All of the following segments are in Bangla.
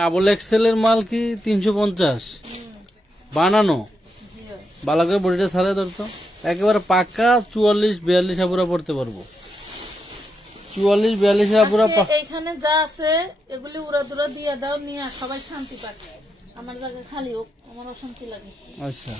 ডাবল এক্সেলের মাল কি 350 বানানো ভালো করে বডিটা সারে ধরতো একেবারে পাক্কা 44-42 আপুরা পড়তে পারবো। 44-42 আপুরা এইখানে যা আছে এগুলি উড়াদুরা দিয়ে দাও, নিয়ে সবাই শান্তি পাক। আমার জায়গা খালি হোক, আমার অশান্তি লাগে। আচ্ছা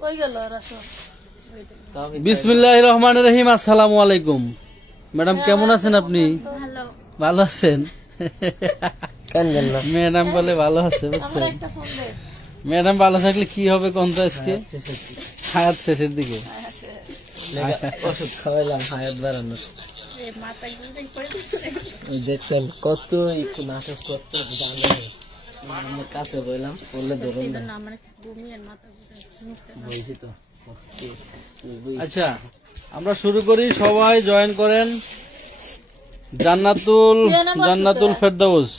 কই গেল রাসো? বিসমিল্লাহির রহমানির রহিম। আসসালামু আলাইকুম ম্যাডাম, কেমন আছেন আপনি? ভালো আছেন? ম্যাডাম বলে ভালো আছে, বুঝছেন? ম্যাডাম ভালো থাকলে কি হবে কোন তো আজকে হায়াত শেষের দিকে ওষুধ খাওয়াইলাম হায়াত বাড়ানোর। দেখছেন কত নাটক করতে কাছে বললাম বললে ধরুন বলছি তো। আচ্ছা আমরা শুরু করি, সবাই জয়েন করেন। জান্নাতুল ফেরদাউস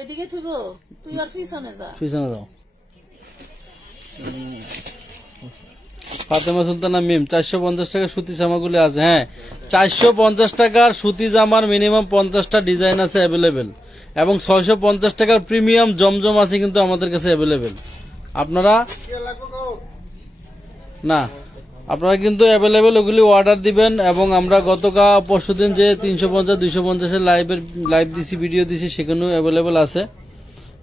এদিকে থুবো, তুই আর পিছনে যা, পিছনে যাও। ফাতেমা সুলতানা মিম 450 টাকা সুতি জামাগুলি আছে। হ্যাঁ 450 টাকার সুতি জামার মিনিমাম 50টা ডিজাইন আছে অ্যাভেলেবেল, এবং 650 টাকার প্রিমিয়াম জমজম আছে কিন্তু আমাদের কাছে অ্যাভেলেবেল। আপনারা কিন্তু অ্যাভেলেবেল ওগুলি অর্ডার দিবেন। এবং আমরা গতকাল পরশুদিন যে 350-250 লাইভ দিছি, ভিডিও দিছি, সেখানেও অ্যাভেলেবেল আছে।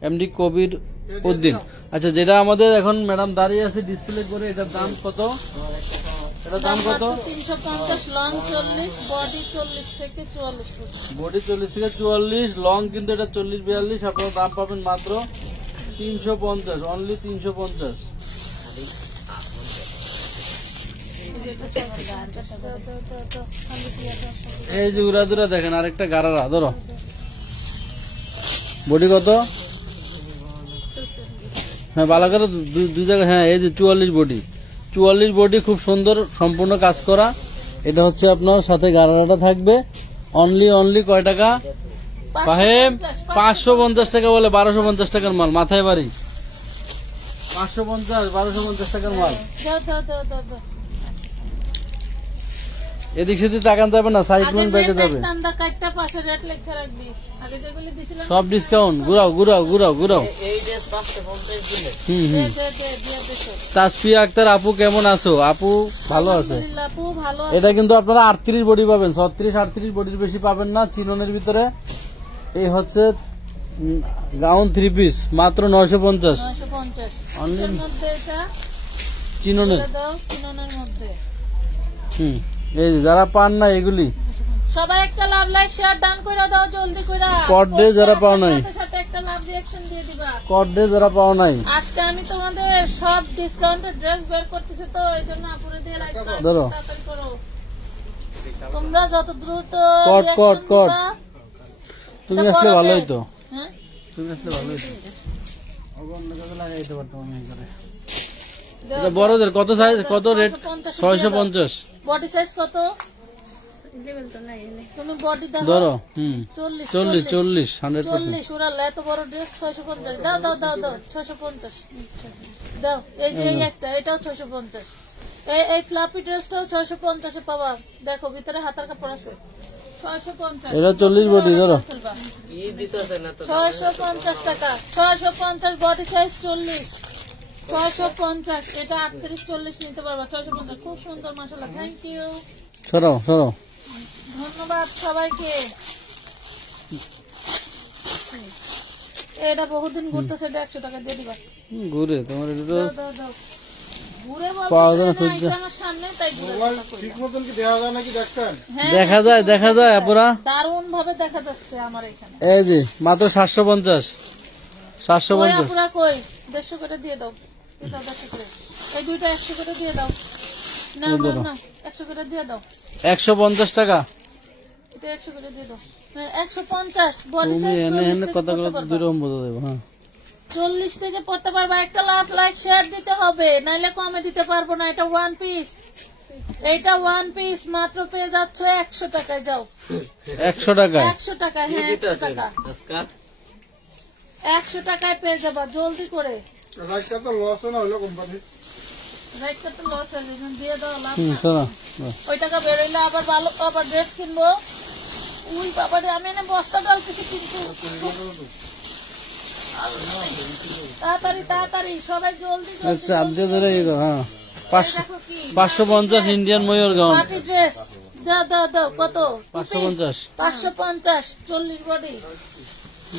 এমডি কবির উদ্দিন। আচ্ছা যেটা আমাদের এখন ম্যাডাম দাঁড়িয়ে আছে ডিসপ্লে করে, এটার দাম কত? এটার দাম কত? 350, লং 40, বডি 40 থেকে 44 ফুট। বডি 40 থেকে 44, লং কিন্তু এটা 40-42। আপনারা দাম পাবেন মাত্র 350, অনলি 350। এই যে উড়াদুরা দেখেন, আরেকটা গারারা ধরো। বডি কত? হ্যাঁ ভালো করে দুই জায়গায়। হ্যাঁ এই যে 44 বডি, খুব সুন্দর সম্পূর্ণ কাজ করা। এটা হচ্ছে আপনার সাথে গারারাটা থাকবে। অনলি কয় টাকা? 550 টাকা বলে 1250 টাকার মাল, মাথায় বাড়ি। 550-1250 টাকার মাল। এদিক সেদিক তাকান যাবে না, সাইক্লোন ব্যাগে যাবে। সব ডিসকাউন্ট। ঘুরাও। তাসফিয়া আক্তার আপু কেমন আছো? আপু ভালো আছে। এটা কিন্তু আপনারা 38 বডি পাবেন, 36-38 বডির বেশি পাবেন না। চিননের ভিতরে এই হচ্ছে গাউন 3 পিস, মাত্র 950। চিননের এই যারা পান না এগুলি সবাই একটা লাভ লাইক শেয়ার ডান কইরা দাও জলদি কইরা। কড ডে যারা পাও নাই, সাথে একটা লাভ রিঅ্যাকশন দিয়ে দিবা। কড ডে যারা পাও নাই, আজকে আমি তোমাদের সব ডিসকাউন্টেড ড্রেস বের করতেছি, তো এইজন্য আপুরে দিয়ে লাইক ধরো করো। তোমরা যত দ্রুত কড তুমি আসলে ভালো হইতো। হ্যাঁ তুমি আসলে ভালো হইতো। অন্য কাজে লাগাইতে পারতাম আমি করে। এটা বড়দের কত সাইজ, কত রেট? 650। বডি সাইজ কত? তুমি বডি দাও ধরো। 40 100%। উড়াল এত বড় ড্রেস 650। দাও 650 দাও। এই যে এই একটা, এটাও 650। এই ফ্লাপি ড্রেসটাও 650 এ পাবা। দেখো ভিতরে হাতার কাপড় আছে। 650। এটা 40 বডি ধরো। 650 টাকা। 650 বডি সাইজ 40। 650। এটা 38-40 নিতে পারবা। 650 খুব সুন্দর, মাশাআল্লাহ। Thank you. সরো ধন্যবাদ সবাইকে। এটা বহুদিন ঘুরতেছে, 100 টাকা দিয়ে দিবা। ঘুরে তোমার এটা তো দাও ঘুরে পাওয়া যায় না। আমার সামনে তাই ঠিক মতন কি দেখা যায় নাকি দেখছেন? দেখা যায় আপুরা, দারুণ ভাবে দেখা যাচ্ছে আমার এখানে। এই যে মাত্র 750। আপুরা কই 150 করে দিয়ে দাও। 150 করে। এই দুইটা 100 করে দিয়ে দাও। না 100 করে দিয়ে দাও। 150 টাকা। এটা 100 করে দিয়ে দাও। 150 বডি সাইজ। এনে কতগুলো দুরকম বোঝা দেব। হ্যাঁ 40 থেকে পড়তে পারবা। একটা লাভ লাইক শেয়ার দিতে হবে, নাইলে কমে দিতে পারবো না। এটা ওয়ান পিস এইটা ওয়ান পিস মাত্র পেয়ে যাচ্ছে 100 টাকায়। যাও 100 টাকায়। 100 টাকা, হ্যাঁ 100 টাকা, 100 টাকায় পেয়ে যাবা জলদি করে। রাইটটা তো লস না হলো কোম্পানি, রাইটটা তো লস আছে, দিয়ে দাও লাভ। চলো ওই টাকা বেরোইলে আবার ভালো আবার ড্রেস কিনবো। উই বাবা রে, আমি এনে বস্তা ডালতেছি কিন্তু। তাড়াতাড়ি তাড়াতাড়ি সবাই জলদি জলদি। আচ্ছা আপনি ধরে ইয়ে করো, হ্যাঁ 500 দেখো কি 550 ইন্ডিয়ান ময়ূর গাউন। Party dress. দাও দাও দাও, কত? 550 550 40 বডি,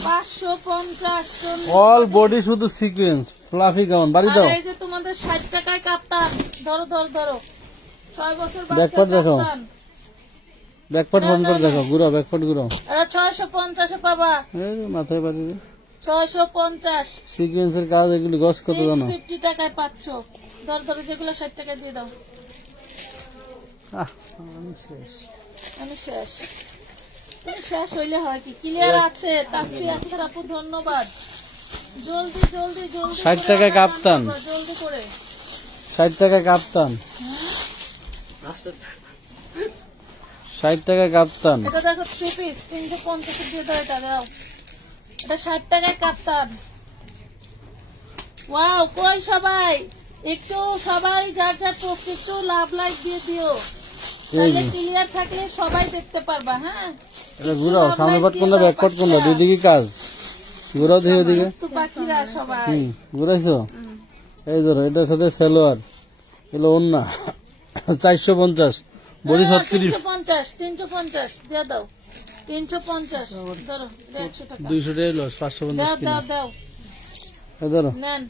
550 40। অল বডি শুধু সিকোয়েন্স ফ্লাফি গাউন। বাড়ি আর দাও। এই যে তোমাদের 60 টাকায় কাপ্তান। ধরো ধরো ধরো, 6 বছর ব্যাকপার্ট বাচ্চা দেখো। কাপ্তান। ব্যাকপার্ট ফোন করে দেখো, ঘুরো ব্যাকপার্ট ঘুরো। আরে 650 এ পাবা, এই যে মাথায় বাড়ি 650। সিকোয়েন্সের কাজ এগুলি গস কত জানো? 50 টাকায় পাচ্ছ। ধর ধরো, যেগুলো 60 টাকায় দিয়ে দাও। আমি শেষ। আমি শেষ। তুমি শেষ হইলে হয় কি? ক্লিয়ার আছে তাসফি আখতার আপু, ধন্যবাদ। জলদি জলদি জলদি 60 করে টাকায় order কাপ্তান। করো, জলদি করে। 60 টাকায় কাপ্তান, 60 টাকায় কাপ্তান। এটা দেখো 3 পিস 350 দিয়ে দাও। এটা দাও, এটা 60 টাকায় কাপ্তান। ওয়াও, কই সবাই একটু, সবাই যার যার পোস্ট একটু লাভ লাইক দিয়ে দিও, তাহলে ক্লিয়ার থাকলে সবাই দেখতে পারবা। হ্যাঁ, এটা ঘুরাও, সামনে পাট কোনটা ব্যাকপার্ট কোনটা, দুদিকে কাজ। ঘুরাও দেখি ওদিকে। তো পাখিরা সবাই ঘুরাইছো? এই ধরো, এটার সাথে সালোয়ার, এগুলো ওন্না 450, বডি 36, 350 দিয়ে দাও। 350 ধরো, 100 টাকা 200 টাকা লস, 550 দাও কিনা। দাও দাও, এই ধরো, নেন।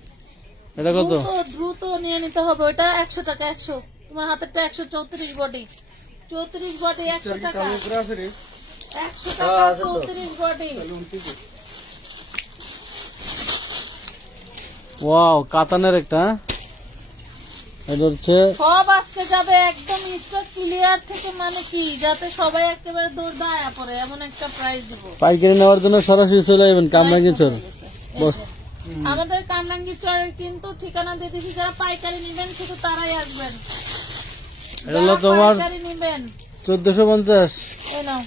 এটা কত? দ্রুত নিয়ে নিতে হবে। ওটা 100 টাকা। 100, তোমার হাতেরটা 134 বডি, 34 বডি 100 টাকা। 100 টাকা 34 বডি। ওয়াও, কাতানের একটা, হ্যাঁ? এটা হচ্ছে সব আজকে যাবে একদম স্টক ক্লিয়ার থেকে, মানে কি যাতে সবাই একেবারে দৌড় দায়া পড়ে, এমন একটা প্রাইস দিব। পাইকারি নেওয়ার জন্য সরাসরি চলে যাবেন কামরাঙ্গি চর। এই যে, আমাদের কামরাঙ্গীর চরের কিন্তু ঠিকানা দিয়ে দিচ্ছি, যারা পাইকারি নিবেন শুধু তারাই আসবেন। এটা হলো তোমার পাইকারি নিবেন 1450। এই নাও।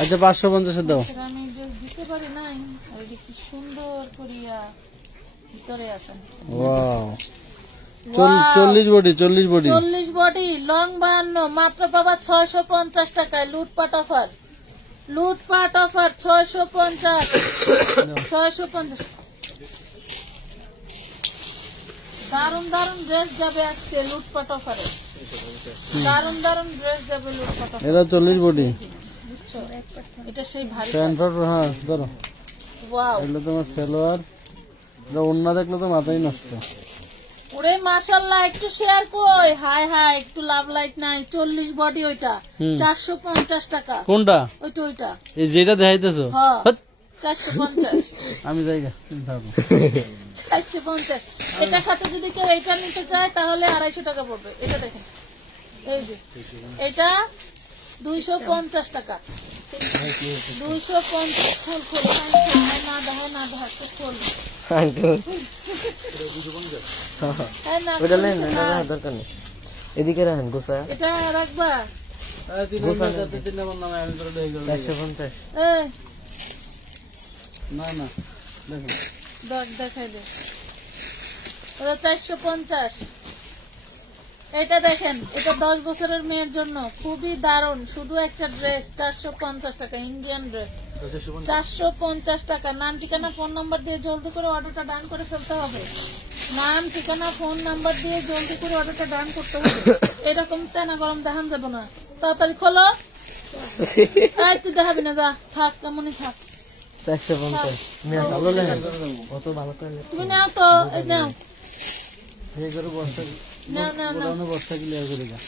আচ্ছা 550 দাও। সেটা আমি ড্রেস দিতে পারি নাই, আর এই যে কি সুন্দর করিয়া ভিতরে আছে। Wow, 40 body, 40 body, 40 body long 52, মাত্র পাবা 650 টাকায়। লুটপাট অফার, লুটপাট অফার 650, 650। দারুন দারুন ড্রেস যাবে আজকে লুটপাট অফারে, দারুন দারুন ড্রেস যাবে লুটপাট অফারে। এটা 40 বডি, বুঝছো? এটা সেই ভারী। স্ট্যান্ডফোর্ড, হ্যাঁ ধরো। ওয়াও, এগুলো তোমার সালোয়ার, এটা ওন্না দেখলে তো মাথায় নষ্ট। ওরে মাশাআল্লাহ, একটু শেয়ার কই। হাই হাই, একটু লাভ লাইক নাই। 40 বডি, ওইটা 450 টাকা। কোনটা? ওইটা ওইটা, এই যেটা দেখাইতেছো? হ্যাঁ হট, 450, আমি জায়গা চিন্তা করবো। 450। এটার সাথে যদি কেউ এটা নিতে চায় তাহলে 250 টাকা পড়বে। এটা দেখেন, এই যে এটা 250 টাকা। 250। খোল খোল, না দেখো না দেখো, খোল। হ্যাঁ, না, ওটা নেন না, দরকার নেই। এদিকে রাখেন গোসা, এটা রাখবা। 3 নম্বর নামে আমি করে দেই। 150। এই না না, দেখো দেখাই দে, ওটা 450। এটা দেখেন, এটা 10 বছরের মেয়ের জন্য খুবই দারুণ। শুধু একটা ড্রেস 450 টাকা, ইন্ডিয়ান ড্রেস 450 টাকা। নাম ঠিকানা ফোন নাম্বার দিয়ে জলদি করে অর্ডারটা ডান করে ফেলতে হবে। নাম ঠিকানা ফোন নাম্বার দিয়ে জলদি করে অর্ডারটা ডান করতে হবে। এরকম তেনা গরম দেখান যাবো না। তাড়াতাড়ি খোলো। এই তুই দেখাবি না, যা থাক, কেমনই থাক। 450 মিয়া ভালো লাগে, কত ভালো করে। তুমি নাও তো, এই নাও এই করে বস্তা, নাও নাও নাও। পুরানো বস্তা ক্লিয়ার করে দাও।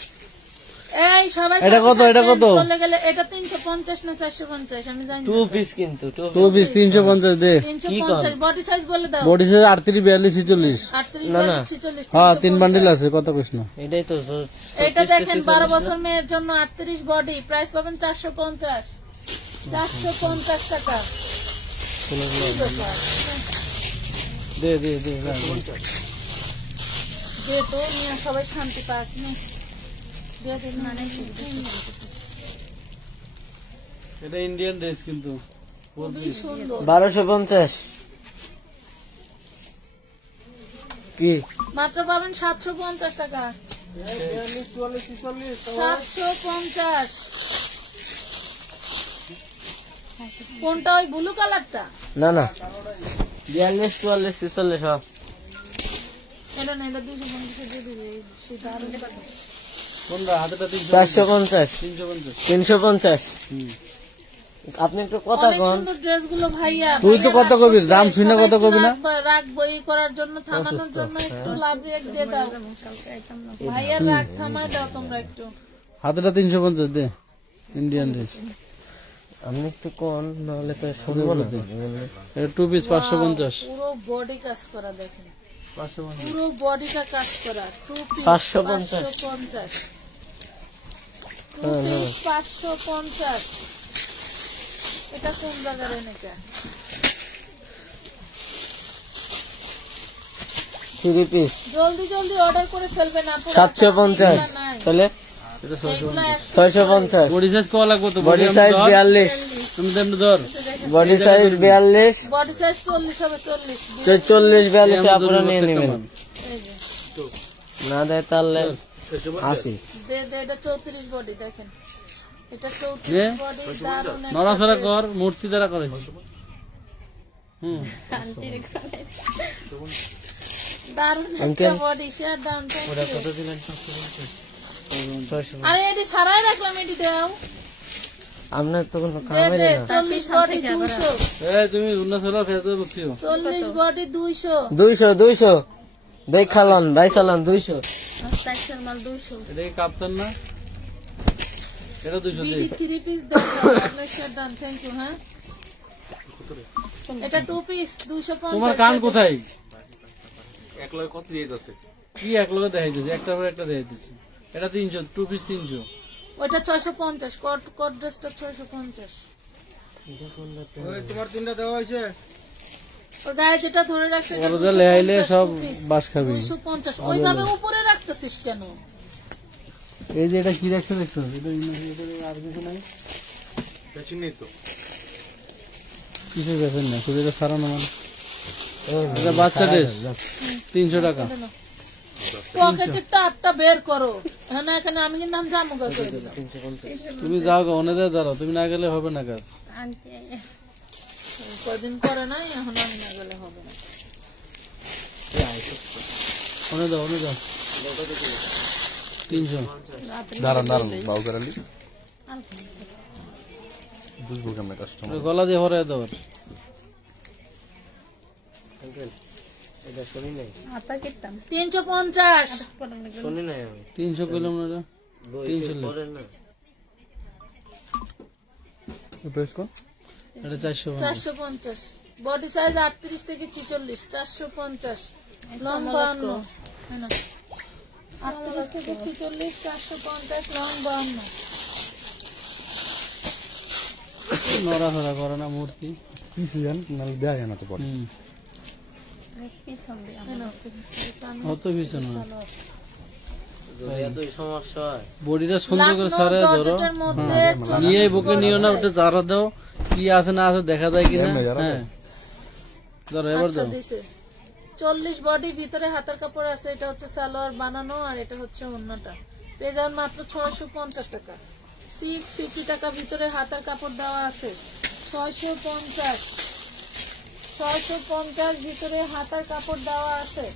এই সবাই এটা কত? সাথে এটা কত? চলে গেলে এটা 350 না 450 আমি জানি না। 2 পিস কিন্তু 2 পিস 350 দে। 350 বডি সাইজ বলে দাও। Body size 38, 42, 46। 38, 46, হ্যাঁ 3 বান্ডিল আছে, কত কৃষ্ণ। এটাই তো। এটা দেখেন 12 বছর মেয়ের জন্য 38 বডি, প্রাইস পাবেন 450, 450 টাকা। দে দে দে, দে তো, নিয়ে সবাই শান্তি পাক। নে দিয়ে দিন মানে এটা ইন্ডিয়ান ড্রেস কিন্তু খুবই সুন্দর 1250 কি মাত্র পাবেন 750 টাকা 750 কোনটা ওই ব্লু কালারটা না না 42 44 46 সব এটা না এটা 250 দিয়ে দিবে সেটা আর কোনটা হাতেটা 450 350 350 আপনি একটু কথা অনেক কোন সুন্দর ড্রেসগুলো ভাইয়া তুই তো কত কবি দাম শুনে কত কবি না রাখবো এই করার জন্য থামানোর জন্য একটু লাভ রেট দিয়ে দাও ভাইয়া রাখ থামায় দাও তোমরা একটু হাতেটা 350 দে ইন্ডিয়ান ড্রেস আপনি একটু কোন নাহলে তো শুনবো না এটা 2 পিস 550 পুরো বডি কাজ করা দেখেন 550 পুরো বডিটা কাজ করা 2 পিস 550 550 2 পিস 550 এটা কোন জায়গার এনেছে 3 পিস জলদি জলদি অর্ডার করে ফেলবেন আপু 750 তাহলে এটা এগুলা 650 বডি সাইজ কত লাগবে তো বডি সাইজ 42 তুমি তেমনি ধর বডি সাইজ 42 বডি সাইজ 40 হবে 40 40 42 আপনারা নিয়ে নেবেন এই যে না দেয় তাহলে 80 দে দে এটা 34 বডি দেখেন এটা যে? 34 বডি দারুণ একটা নড়াচড়া dress। কর মূর্তি দ্বারা করে দারুণ একটা বডি শেয়ার ডান ওটা কত দিলেন 650 আরে এটি সারাই রাখলাম এটি দাও আপনার তো কোনো দে কামই দে না 40 বডি 200 এই তুমি উন্নতলা ফেরত বলছিও 40 বডি 200 200 দেখালন ভাই চালান 200 এটা কি কাপ্তান না এটা 200 বিডি দে 3 পিস দেখো শেয়ার ডান থ্যাংক ইউ হ্যাঁ এটা 2 পিস 250 তোমার কান কোথায় এক লগে কত দিয়ে যাচ্ছে কি এক লগে দেখাইতেছে একটা পর একটা দেখাইতেছে এটা 300 2 পিস 300 ওইটা 650 কোট ড্রেসটা 650 তোমার তিনটা দেওয়া হয়েছে ওর গায়ে যেটা ধরে রাখছে এটা ওরা লেহাইলে 250 সব piece। বাস খাবি 250 ওইভাবে উপরে রাখতেছিস কেন এই যে এটা কি রাখছে দেখছো এটা আর কিছু নাই বেশি নেই তো কিছু ব্যাপার না শুধু এটা সারানো মানে এটা বাচ্চা ড্রেস 300 টাকা পকেটের তারটা বের করো হ্যাঁ না এখানে আমি কিন্তু জামু গা করে দিলাম তুমি যাও গো ওনে দাঁড়াও তুমি না গেলে হবে না কাজ কদিন করে নাই এখন আমি না গেলে হবে না ওনে দাও 300 দাঁড়ান বাউ করালি বুঝবো কেমন কাস্টমার ওটা গলা দিয়ে ভরে দাও এটা শুনি নাই 350 শুনি নাই আমি 300 কিলো না এটা 300 করেন না প্রেস কর এটা 450 বডি সাইজ 38 থেকে 46 450 লং 52 হ্যাঁ না 38 থেকে 46 450 লং 52 নড়াচড়া করে না মূর্তি কি সিজন নাল দেয়া যায় না তো পরে হ্যাঁ না অত পিছনে না যদি এত সমস্যা হয় বডিটা সুন্দর করে সারা ধরো জর্জেটের মধ্যে নিয়ে বুকে নিও না ওটা চারা দাও কি আছে না আছে দেখা যায় কিনা হ্যাঁ ধরো এবার আচ্ছা দাও দিছে 40 বডি ভিতরে হাতের কাপড় আছে এটা হচ্ছে সালোয়ার বানানো আর এটা হচ্ছে ওন্নাটা পেয়ে যাবেন মাত্র 650 টাকা 650 টাকা ভিতরে হাতের কাপড় দেওয়া আছে 650 ভিতরে হাতের কাপড় দেওয়া আছে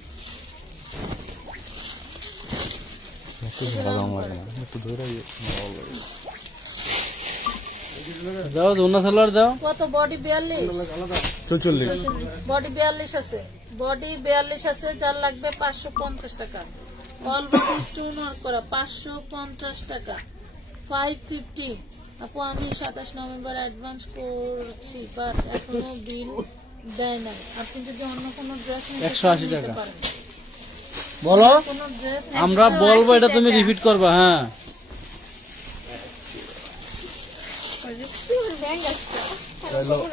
দাও দোনা সালোয়ার দাও কত বডি 42 44 বডি 42 আছে বডি 42 আছে যার লাগবে 550 টাকা অল বডি স্টোন ওয়ার্ক করা 550 টাকা 550 আপু আমি 27 নভেম্বর অ্যাডভান্স করছি বাট এখনো বিল দেয় না আপনি যদি অন্য কোনো ড্রেস 180 টাকা। বলো কোনো ড্রেস আমরা বলবো এটা তুমি রিপিট করবা হ্যাঁ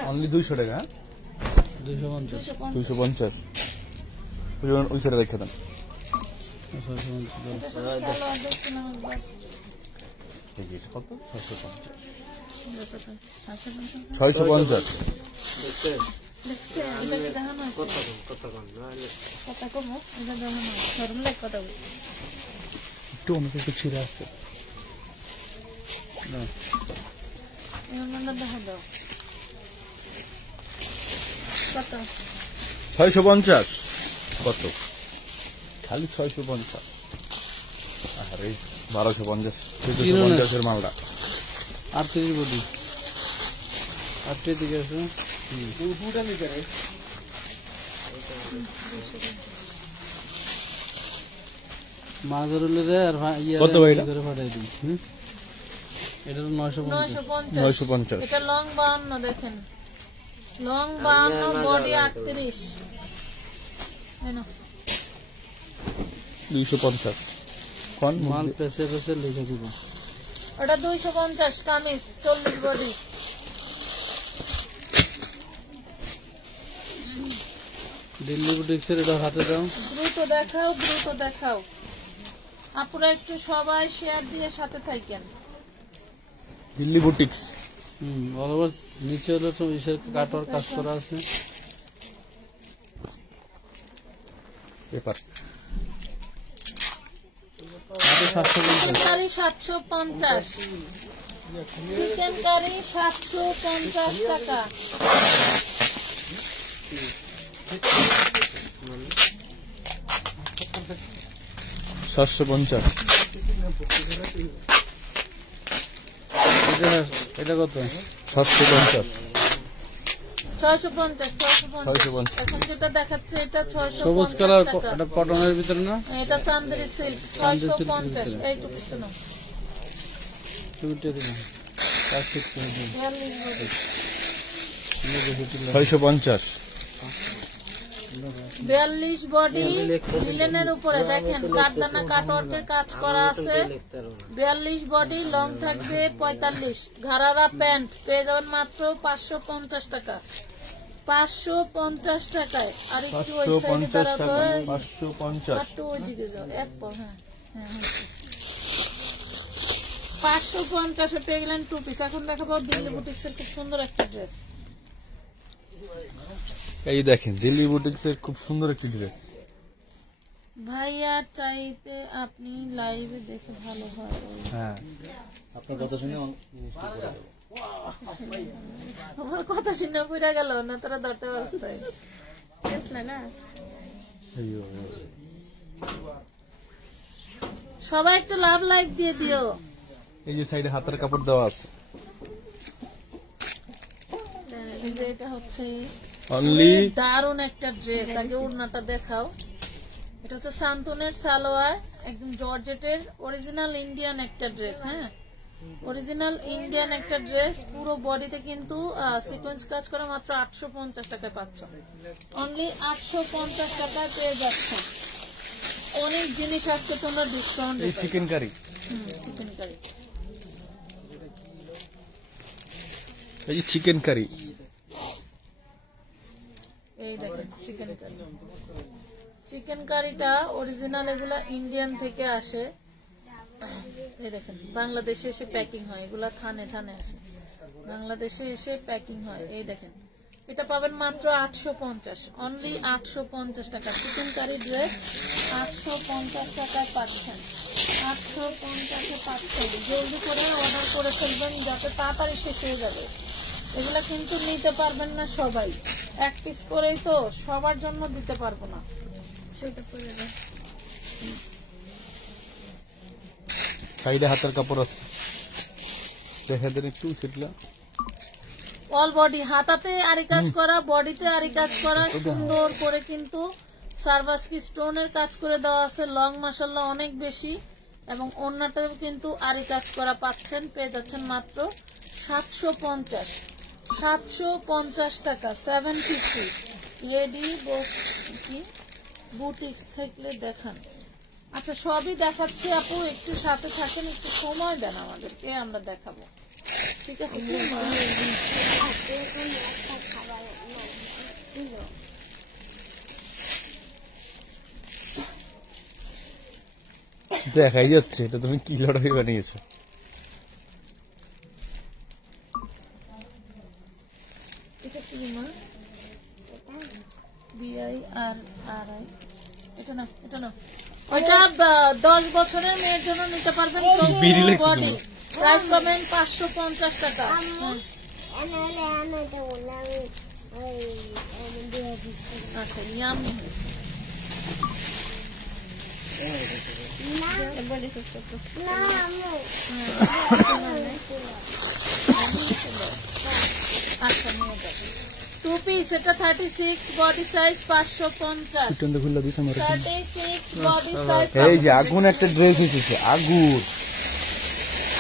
অনলি 200 টাকা 250 250 ওই সাইডে রেখে দেন সালোয়ার দেখছিলাম একবার এই যে এটা কত 650 550 650 দেখছেন এটা কি দেখানো আছে কথা কমো এটা দেখানো সরলে কথা বল একটু আমাকে একটু ছিঁড়ে আসছে না এর মধ্যে দেখা দাও কত 650 কত খালি 650 আরে 1250 650 এর মালটা 38 বডি 8 দিকে আছে পুরোটা নিতে রে মাঝারুলে রে আর কত ভাই এটা? করে ফাটাই দিই এটা 950 950 এটা লং 52 দেখেন লং 52 বডি 38 এনো 250 কোন মাল পেছে পেছে লিখে দিব ওটা 250 কামিজ 40 বডি দিল্লি বুটিক্সের এটা হাতে দাও দ্রুত দেখাও আপনারা একটু সবাই শেয়ার দিয়ে সাথে থাকেন দিল্লি বুটিক্স অল ওভার নিচে হলো তো ইসের কাটওয়ার কাজ করা আছে pepper chicken curry 750 chicken curry 750 টাকা সাতশো 750 এটা কত 750 650 এখন যেটা দেখাচ্ছে এটা সবুজ কালার 650 টাকা এটা কটনের ভিতরে না এটা চান্দেরি সিল্ক চান্দেরি সিল্কের 650 ভিতরে। এই টুকুটা নাও চুটে দিন কাজ ঠিক করে দিন 650 42 বডি লিলেনের উপরে দেখেন কাঠদানা কাটওয়ার্কের কাজ করা আছে 42 বডি লং থাকবে 45 ঘাড়ারা প্যান্ট পেয়ে যাবেন মাত্র 550 টাকা 550 টাকায় আর একটু ওই সাইডে 550 দাঁড়াতো টাকা 550 একটু ওইদিকে যাও এক পর হ্যাঁ হ্যাঁ 550 এ পেয়ে গেলেন টু পিস এখন দেখাবো দিল্লি বুটিক্সের খুব সুন্দর একটা ড্রেস এই দেখেন দিল্লি বুটিক্স এর খুব সুন্দর একটি ড্রেস ভাইয়ার চাইতে আপনি লাইভে দেখে ভালো হয় হ্যাঁ আপনার কথা শুনে আমার কথা শুনে পুরা গেল না তোরা ধরতে পারছ তাই না সবাই একটু লাভ লাইক দিয়ে দিও এই যে সাইডে হাতের কাপড় দেওয়া আছে এই যে এটা হচ্ছে অনলি দারুন একটা ড্রেস আগে ওড়নাটা দেখাও এটা হচ্ছে শান্তনের সালোয়ার একদম জর্জেটের অরিজিনাল ইন্ডিয়ান একটা ড্রেস হ্যাঁ অরিজিনাল ইন্ডিয়ান একটা ড্রেস পুরো বডিতে কিন্তু সিকোয়েন্স কাজ করা মাত্র 850 টাকায় পাচ্ছ অনলি 850 টাকায় পেয়ে যাচ্ছ অনেক জিনিস আজকে তোমরা ডিসকাউন্ট এই চিকেন কারি চিকেন কারি এই যে চিকেন কারি এই দেখেন চিকেন কারি চিকেন কারিটা অরিজিনাল এগুলা ইন্ডিয়ান থেকে আসে এই দেখেন বাংলাদেশে এসে প্যাকিং হয় এগুলা থানে থানে আসে বাংলাদেশে এসে প্যাকিং হয় এই দেখেন এটা পাবেন মাত্র 850 অনলি 850 টাকা চিকেন কারি ড্রেস 850 টাকায় পাচ্ছেন 850 এ পাচ্ছেন জলদি করে অর্ডার করে ফেলবেন যাতে তাড়াতাড়ি শেষ হয়ে যাবে এগুলা কিন্তু নিতে পারবেন না সবাই এক পিস করেই তো সবার জন্য দিতে পারবো না সাইডে হাতের কাপড় আছে দেখে দেন একটু সেটলা অল বডি হাতাতে আরি কাজ করা বডিতে আরি কাজ করা সুন্দর করে কিন্তু সার্ভাসকি স্টোনের কাজ করে দেওয়া আছে লং মাশাআল্লাহ অনেক বেশি এবং ওন্নাটাও কিন্তু আরি কাজ করা পাচ্ছেন পেয়ে যাচ্ছেন মাত্র 750 টাকা 750 রেডি বুটিক্স থেকে দেখান আচ্ছা সবই দেখাচ্ছি আপু একটু সাথে থাকেন একটু সময় দেন আমাদেরকে আমরা দেখাবো ঠিক আছে দেখাই যাচ্ছে এটা তুমি কি লড়াই বানিয়েছো BIRRI এটা না, এটা না, ওইটা 10 বছরের মেয়ের জন্য নিতে পারবেন। বডি প্রাইস পাবেন 550 টাকা। আচ্ছা ইয়ামি আচ্ছা নিয়ে যাবেন। 2 পিস, এটা 36 বডি সাইজ 550। 36 body size. এই যে আগুন একটা ড্রেস এসেছে,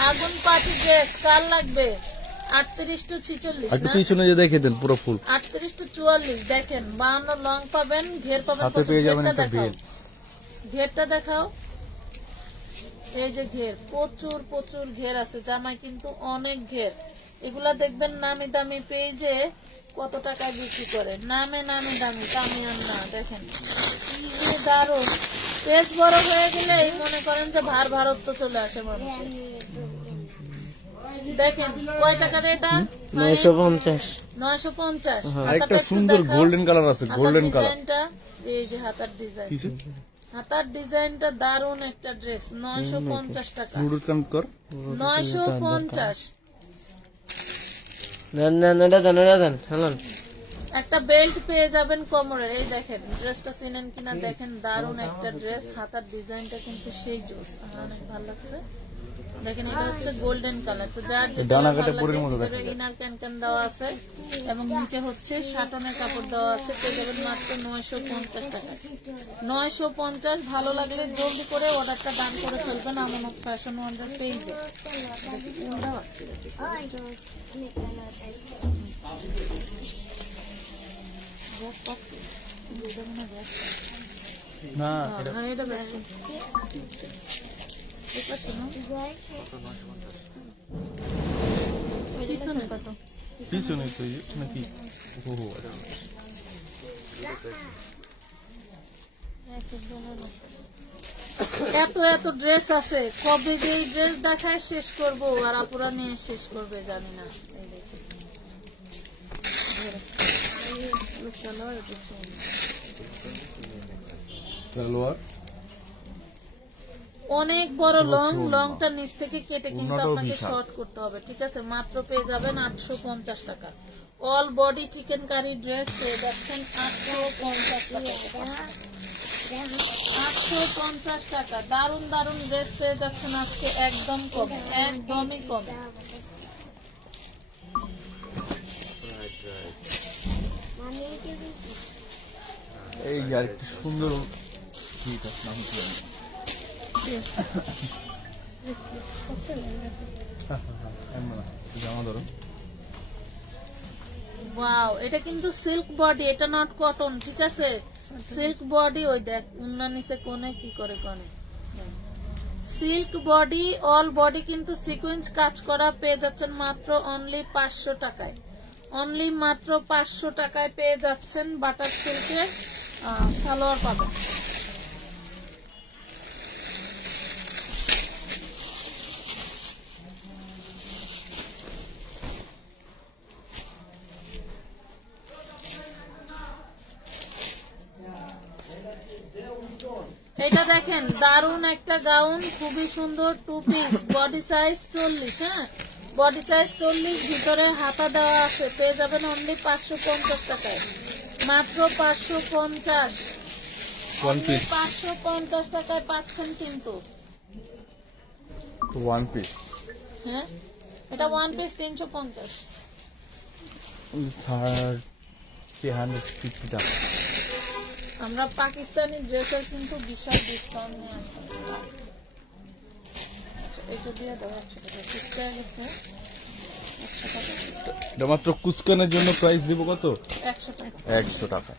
আগুন পার্টি ড্রেস কার লাগবে? 38 টু 46 একটু না, পিছনে যে দেখে দেন পুরো ফুল। 38 টু 44 দেখেন। 52 লং পাবেন, ঘের পাবেন। হাতে পেয়ে যাবেন একটা বেল। ঘেরটা দেখাও। এই যে ঘের, প্রচুর প্রচুর ঘের আছে। জামাই কিন্তু অনেক ঘের। এগুলা দেখবেন নামি দামি পেজে কত টাকায় বিক্রি করে, নামে নামি দামি, কামিয়ান না। দেখেন কি যে দারুন। পেজ বড় হয়ে গেলে এই মনে করেন যে ভারত্ব চলে আসে মানুষের। দেখেন কয় টাকার এটা? 950। 950। আরেকটা সুন্দর গোল্ডেন কালার আছে, গোল্ডেন কালার। এই যে হাতার ডিজাইন, হাতার ডিজাইনটা দারুন একটা ড্রেস। 950 টাকা। 950। একটা বেল্ট পেয়ে যাবেন কোমরের। এই দেখেন ড্রেসটা চিনেন কিনা দেখেন, দারুন একটা ড্রেস। হাতার ডিজাইনটা কিন্তু সেই জোস, আমার অনেক ভালো লাগছে। দেখেন এটা হচ্ছে গোল্ডেন কালার। তো যার যেটা ভালো লাগে ইনার ক্যান দেওয়া আছে এবং নিচে হচ্ছে শাটনের কাপড় দেওয়া আছে। পেয়ে যাবেন মাত্র 950 টাকা। 950। ভালো লাগলে জলদি করে অর্ডারটা ডান করে ফেলবেন আমন ফ্যাশন ওয়ান্ডার পেজে। না এটা পিছনে তো নাকি। এত এত ড্রেস আছে, কবে যে এই ড্রেস দেখায় শেষ করবো আর আপুরা নিয়ে শেষ করবে জানি না। এই দেখুন সালোয়ার অনেক বড় লং, লংটা নিচ থেকে কেটে কিন্তু আপনাকে শর্ট করতে হবে। ঠিক আছে, মাত্র পেয়ে যাবেন 850 টাকা। All body chicken curry dress পেয়ে যাচ্ছেন 850 টাকা। 850 টাকা। দারুন দারুন ড্রেস পেয়ে যাচ্ছেন আজকে একদম কম, একদমই কম। এই যে আরেকটা সুন্দর জামা ধরো। ওয়াও, এটা কিন্তু সিল্ক বডি, এটা নট কটন। ঠিক আছে, সিল্ক বডি। ওই দেখ উন্না নিচে কোনে কি করে কোনে সিল্ক বডি। অল বডি কিন্তু সিকোয়েন্স কাজ করা। পেয়ে যাচ্ছেন মাত্র অনলি 500 টাকায়। অনলি মাত্র 500 টাকায় পেয়ে যাচ্ছেন বাটার সিল্কের সালোয়ার পাবেন। এটা দেখেন দারুন একটা গাউন, খুবই সুন্দর। 2 পিস, বডি সাইজ 40। হ্যাঁ, বডি সাইজ 40, ভিতরে হাতা দেওয়া আছে। পেয়ে যাবেন অনলি 550 টাকায়। মাত্র 550। 550 টাকায় পাচ্ছেন কিন্তু। 1 পিস। হ্যাঁ, এটা 1 পিস 350। 350 টাকা। আমরা পাকিস্তানি ড্রেসের কিন্তু বিশাল ডিসকাউন্ট নিয়ে আসলাম। এটা দিয়ে দাও 100 টাকা। কুচকা গেছে 100 টাকা। এটা মাত্র কুচকানের জন্য প্রাইস দিব কত? 100 টাকা। 100 টাকা।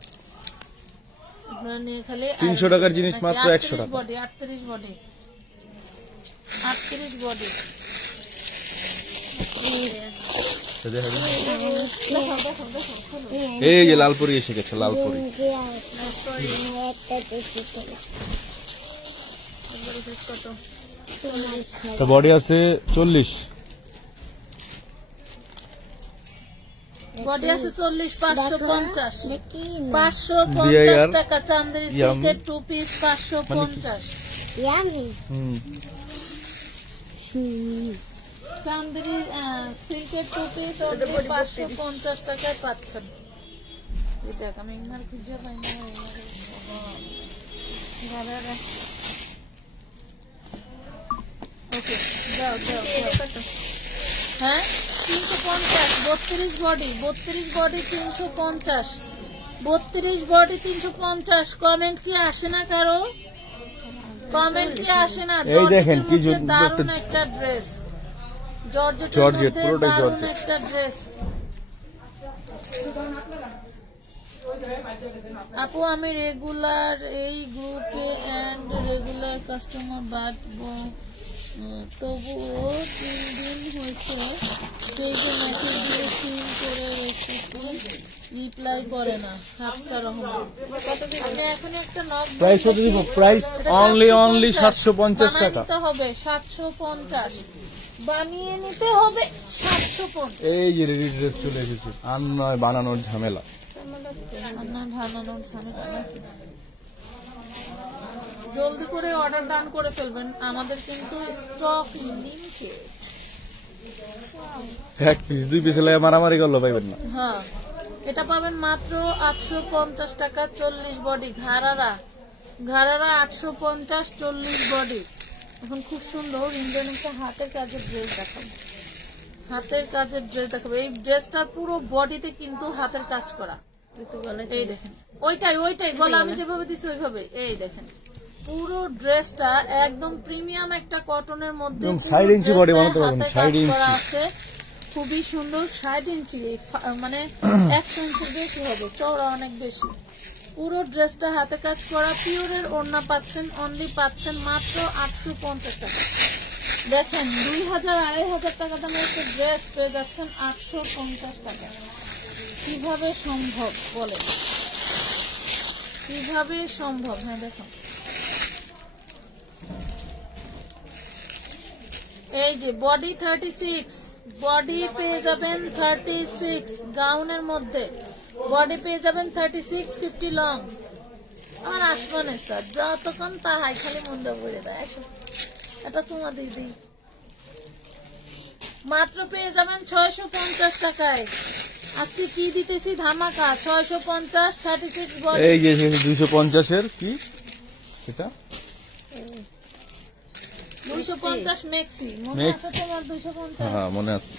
আপনারা নিয়ে খালি 300 টাকার জিনিস মাত্র 100 টাকা। Body 38 body 38 body. এই যে লালপুরি এসে গেছে, লালপুরি। বডি আছে 40। বডি আছে 40, 550, 550 টাকা। চান্দেরি সিল্কের 2 পিস 550। চান্দেরি সিল্কের 2 পিস অনলি 550 টাকায় পাচ্ছেন। এই দেখ আমি ইনার খুঁজে পাই না। ওকে দাও দাও। হ্যাঁ 350, 32 বডি, 32 বডি 350, 32 বডি 350। কমেন্ট কি আসে না কারো? কমেন্ট কি আসে না? এই দেখেন কি দারুণ একটা ড্রেস, জর্জেট, পুরোটাই জর্জেট। একটা ড্রেস। আপু আমি রেগুলার এই গ্রুপে এন্ড রেগুলার কাস্টমার, বাট তবুও 3 দিন হয়েছে পেজে মেসেজ দিয়ে সিন করে রেসিপি রিপ্লাই করে না। হাফসা রহমান, আমি এখন একটা নক প্রাইস কত দিব? প্রাইস অনলি 750 টাকা। বানিয়ে নিতে হবে 750, বানিয়ে নিতে হবে 750। এই যে রেডি ড্রেস চলে এসেছে, আর নয় বানানোর ঝামেলা। আপনার বানানোর ঝামেলা নাকি? জলদি করে অর্ডার ডান করে ফেলবেন, আমাদের কিন্তু স্টক লিমিটেড। এক পিস 2 পিস লাগে মারামারি করলো পাইবেন না। হ্যাঁ এটা পাবেন মাত্র 850 টাকা। 40 বডি ঘাড়ারা 850, 40 বডি। এখন খুব সুন্দর ইন্ডিয়ান একটা হাতের কাজের ড্রেস দেখাবো। হাতের কাজের ড্রেস দেখাবো। এই ড্রেসটার পুরো বডিতে কিন্তু হাতের কাজ করা। এই দেখেন ওইটাই গলা আমি যেভাবে দিচ্ছি ওইভাবে। এই দেখেন পুরো ড্রেসটা একদম প্রিমিয়াম একটা কটনের মধ্যে 60 ইঞ্চি বডি বানাতে পারবেন। 60 ইঞ্চি আছে, খুবই সুন্দর। 60 ইঞ্চি মানে 100 ইঞ্চির বেশি হবে, চওড়া অনেক বেশি। পুরো ড্রেসটা হাতে কাজ করা, পিওরের ওড়না পাচ্ছেন, অনলি পাচ্ছেন মাত্র 850 টাকা। দেখেন 2000-2500 টাকা দামের একটা ড্রেস পেয়ে যাচ্ছেন 850 টাকা। কিভাবে সম্ভব বলেন? কিভাবে সম্ভব? হ্যাঁ দেখো এই যে বডি 36, বডি পেয়ে যাবেন 36 গাউনের মধ্যে। বডি পেয়ে যাবেন 36, 50 লং। আর আসমানে স্যার যতক্ষণ তাহাই খালি মন্দ করে দেয়। এটা তোমাদের দিই মাত্র পেয়ে যাবেন 650 টাকায়। আজকে কি দিতেছি ধামাকা 650, 36 বডি। এই যে 250 এর কি এটা 250 মেক্সি, মনে আছে তোমার? 250 হ্যাঁ মনে আছে।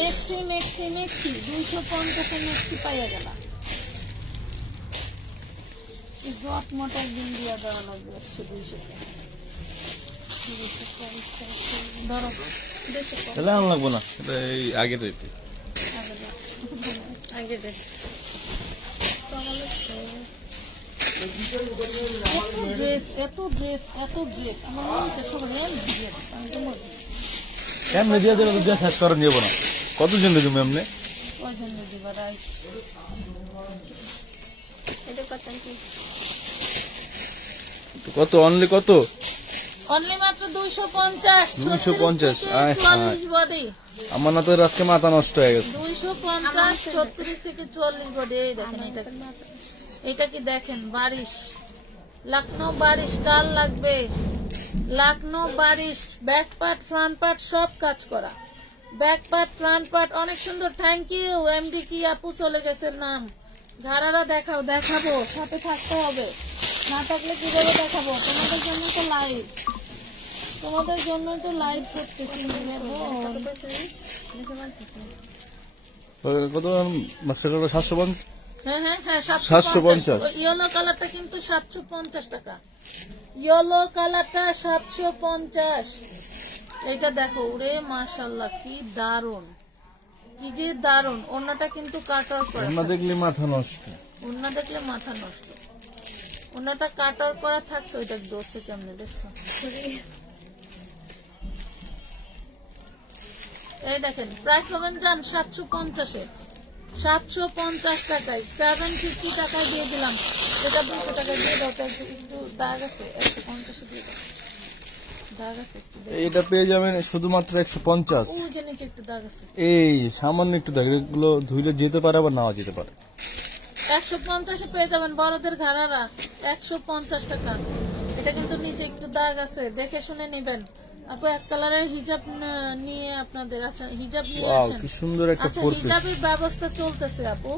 মেক্সি 250 এর মেক্সি পাইয়া গেল। জট মোটর দিন দিয়া দেওয়া লাগবে 200 টাকা। ধরো তাহলে আন লাগবো না, এটা এই আগের রেটে। এত ড্রেস আমার মনে হচ্ছে সব রেল দিয়ে কেমনে দিয়ে দেবে? দিয়ে শেষ করেন যাবো না। কতজন দেবো এমনি? কয়জন দিবা? রাইট কত অনলি কত? অনলি মাত্র 250, 250 40 বডি। আমার না তো আজকে মাথা নষ্ট হয়ে গেছে। 250, 36 থেকে 40 বডি। এই দেখেন এটা কি দেখেন? বারিশ, লখনৌ বারিশ। কাল লাগবে লখনৌ বারিশ। ব্যাক পার্ট ফ্রন্ট পার্ট সব কাজ করা। ব্যাক পার্ট ফ্রন্ট পার্ট অনেক সুন্দর। থ্যাংক ইউ এমডি কি আপু চলে গেছে নাম। ঘাড়ারা দেখাবো, সাথে থাকতে হবে, না থাকলে কিভাবে দেখাবো? তোমাদের জন্য তো লাইভ করতেছি। কত মাস্টার 750? হ্যাঁ 750। ইয়েলো কালারটা কিন্তু 750 টাকা। ইয়েলো কালারটা 750। এটা দেখো ওরে মাশাআল্লাহ কি দারুন, কি যে দারুন। ওড়নাটা কিন্তু কাটার করা, ওড়না দেখলে মাথা নষ্ট। ওড়না দেখলে মাথা নষ্ট। ওড়নাটা কাটার করা থাকছে। ওইটা দোষে কেমনে দেখছো? এই দেখেন প্রাইস পাবেন জান 750-এ, 750 টাকায়। 750 টাকায় দিয়ে দিলাম। এটা 200 টাকা দিয়ে দাও, একটু দাগ আছে, 150 দিয়ে দাও। দাগ আছে একটু এটা পেয়ে যাবেন শুধুমাত্র 150। ওই যে নিচে একটু দাগ আছে। এই সামান্য একটু দেখ, এগুলো ধুইলে যেতে পারে আবার নাও যেতে পারে। 150 পেয়ে যাবেন বড়দের ঘাড়ারা 150 টাকা। এটা কিন্তু নিচে একটু দাগ আছে, দেখে শুনে নেবেন। আপু এক কালারের হিজাব নিয়ে আপনাদের, আচ্ছা হিজাব নিয়ে ওয়াও আসেন। কি সুন্দর একটা আচ্ছা ফোর পিস। হিজাবের ব্যবস্থা চলতেছে আপু,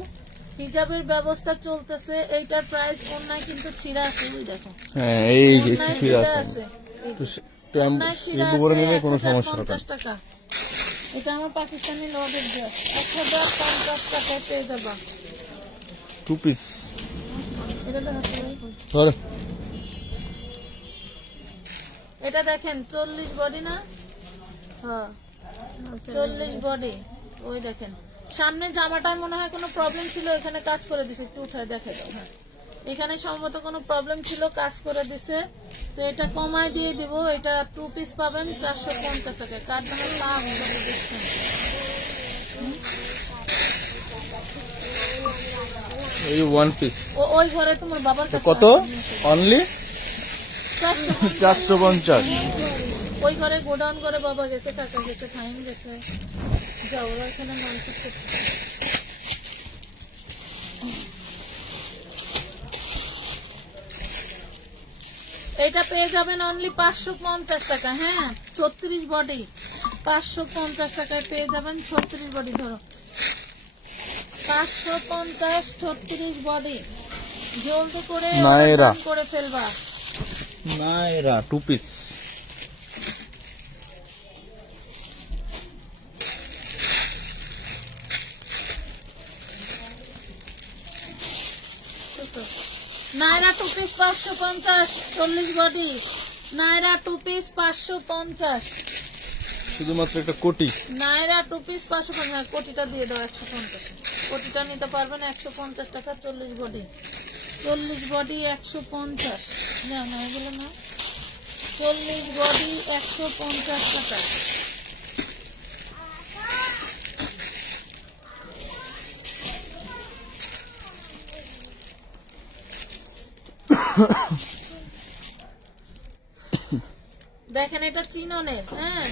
হিজাবের ব্যবস্থা চলতেছে। এইটার প্রাইস অন্যায় কিন্তু ছিঁড়া আছে, ওই দেখো হ্যাঁ এই যে অন্যায় ঠিক ছিঁড়া আছে, আছে। এই তো যে, টাইম অন্যায় ছিঁড়া এই করে আছে, নিলে কোনো সমস্যা হবে 1050 টাকা। এটা আমার পাকিস্তানি লডের ড্রেস, 1050 টাকায় পেয়ে যাবা। 2 পিস এটা দেখো, ধরো। এটা দেখেন 40 বডি না? হ্যাঁ 40 বডি। ওই দেখেন সামনে জামাটার মনে হয় কোনো প্রবলেম ছিল, এখানে কাজ করে দিছে, একটু উঠায় দেখে দাও। হ্যাঁ এখানে সম্ভবত কোনো প্রবলেম ছিল, কাজ করে দিছে। তো এটা কমায় দিয়ে দিব, এটা 2 পিস পাবেন 450 টাকা। কার দামে লাভ হবে দেখছেন। এই 1 পিস ওই ঘরে তোমার বাবার কাছে কত? অনলি 450। ওই ঘরে গোডাউন করে বাবা গেছে, কাকা গেছে, খাইন গেছে। যাও ওরা এখানে মানসিক করতে। এটা পেয়ে যাবেন অনলি 550 টাকা। হ্যাঁ 36 বডি 550 টাকায় পেয়ে যাবেন। 36 বডি ধরো, 550 36 বডি। জলদি করে নায়রা। order করে ফেলবা। নাইরা 2 পিস। নায়রা 2 পিস 550 40 বডি। নায়রা 2 পিস 550। শুধুমাত্র একটা কোটি। নায়রা 2 পিস 550। কোটিটা দিয়ে দাও 150। কোটিটা নিতে পারবেন 150 টাকা। 40 বডি 40 বডি 150। না না এগুলো না, 40 বডি 150 টাকা। দেখেন এটা চিননের, হ্যাঁ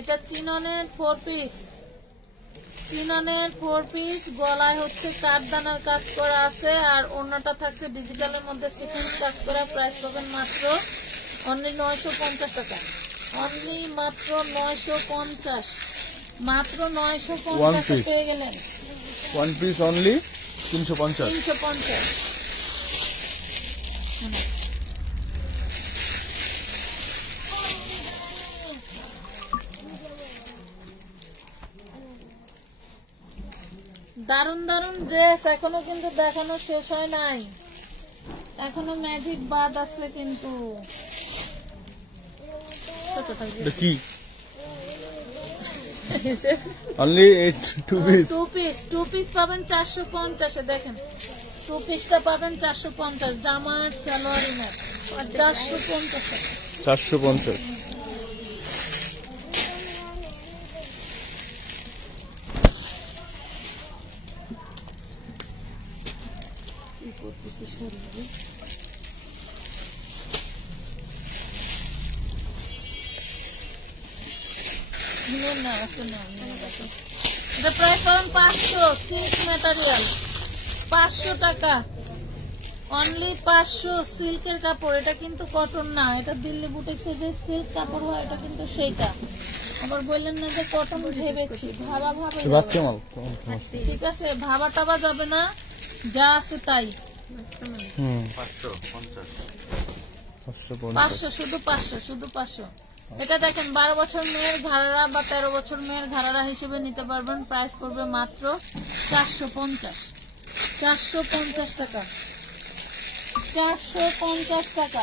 এটা চিননের 4 পিস। চিননের 4 পিস, গলায় হচ্ছে কাঠদানার কাজ করা আছে, আর অন্যটা থাকছে ডিজিটালের মধ্যে সিকোয়েন্স কাজ করা। প্রাইস পাবেন মাত্র অনলি 950 টাকা। অনলি মাত্র 950। মাত্র 950 পেয়ে গেলেন। 1 পিস অনলি 350। 350। দারুন দারুন ড্রেস এখনো কিন্তু দেখানো শেষ হয় নাই, এখনো ম্যাজিক বাদ আছে কিন্তু। এটা কি? Only 2 piece. 2 পিস পাবেন 450 এ। দেখেন 2 পিসটা পাবেন 450। জামার সালোয়ার ইনার 450 টাকা। 450। এটা প্রাইস পাবেন 500। সিল্ক ম্যাটেরিয়াল 500 টাকা। অনলি 500। সিল্কের কাপড়, এটা কিন্তু কটন না, এটা দিল্লি বুটিক্সে যে সিল্ক কাপড় হয় এটা কিন্তু সেইটা। আবার বললেন না যে কটন ভেবেছি, ভাবা ভাবে বাচ্চা মাল। ঠিক আছে, ভাবা টাবা যাবে না, যা আছে তাই। 500 শুধু 500 শুধু 500। এটা দেখেন 12 বছর মেয়ের ঘাড়ারা বা 13 বছর মেয়ের ঘাড়ারা হিসেবে নিতে পারবেন। প্রাইস পড়বে মাত্র 450। 450 টাকা। 450 টাকা।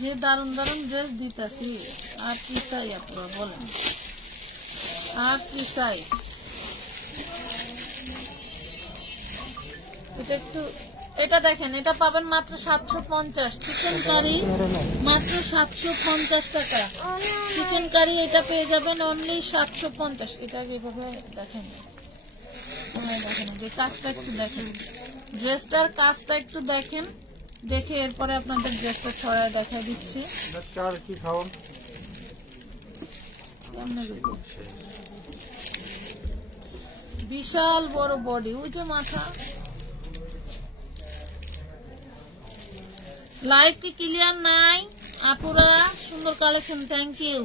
যে দারুন দারুন ড্রেস দিতেছি, আর কি চাই আপনারা বলেন, আর কি চাই? এটা একটু, এটা দেখেন, এটা পাবেন মাত্র 750। চিকেন কারি মাত্র 750 টাকা। চিকেন কারি এটা পেয়ে যাবেন অনলি 750। এটা এভাবে দেখেন, দেখেন যে কাজটা একটু দেখেন, ড্রেসটার কাজটা একটু দেখেন, দেখে এরপরে আপনাদের ড্রেসটা ছড়ায় দেখা দিচ্ছি। কি খাওয়ান কেমনে দেখো? বিশাল বড় বডি, ওই যে মাথা। লাইভ কি ক্লিয়ার নাই আপুরা? সুন্দর কালেকশন, থ্যাংক ইউ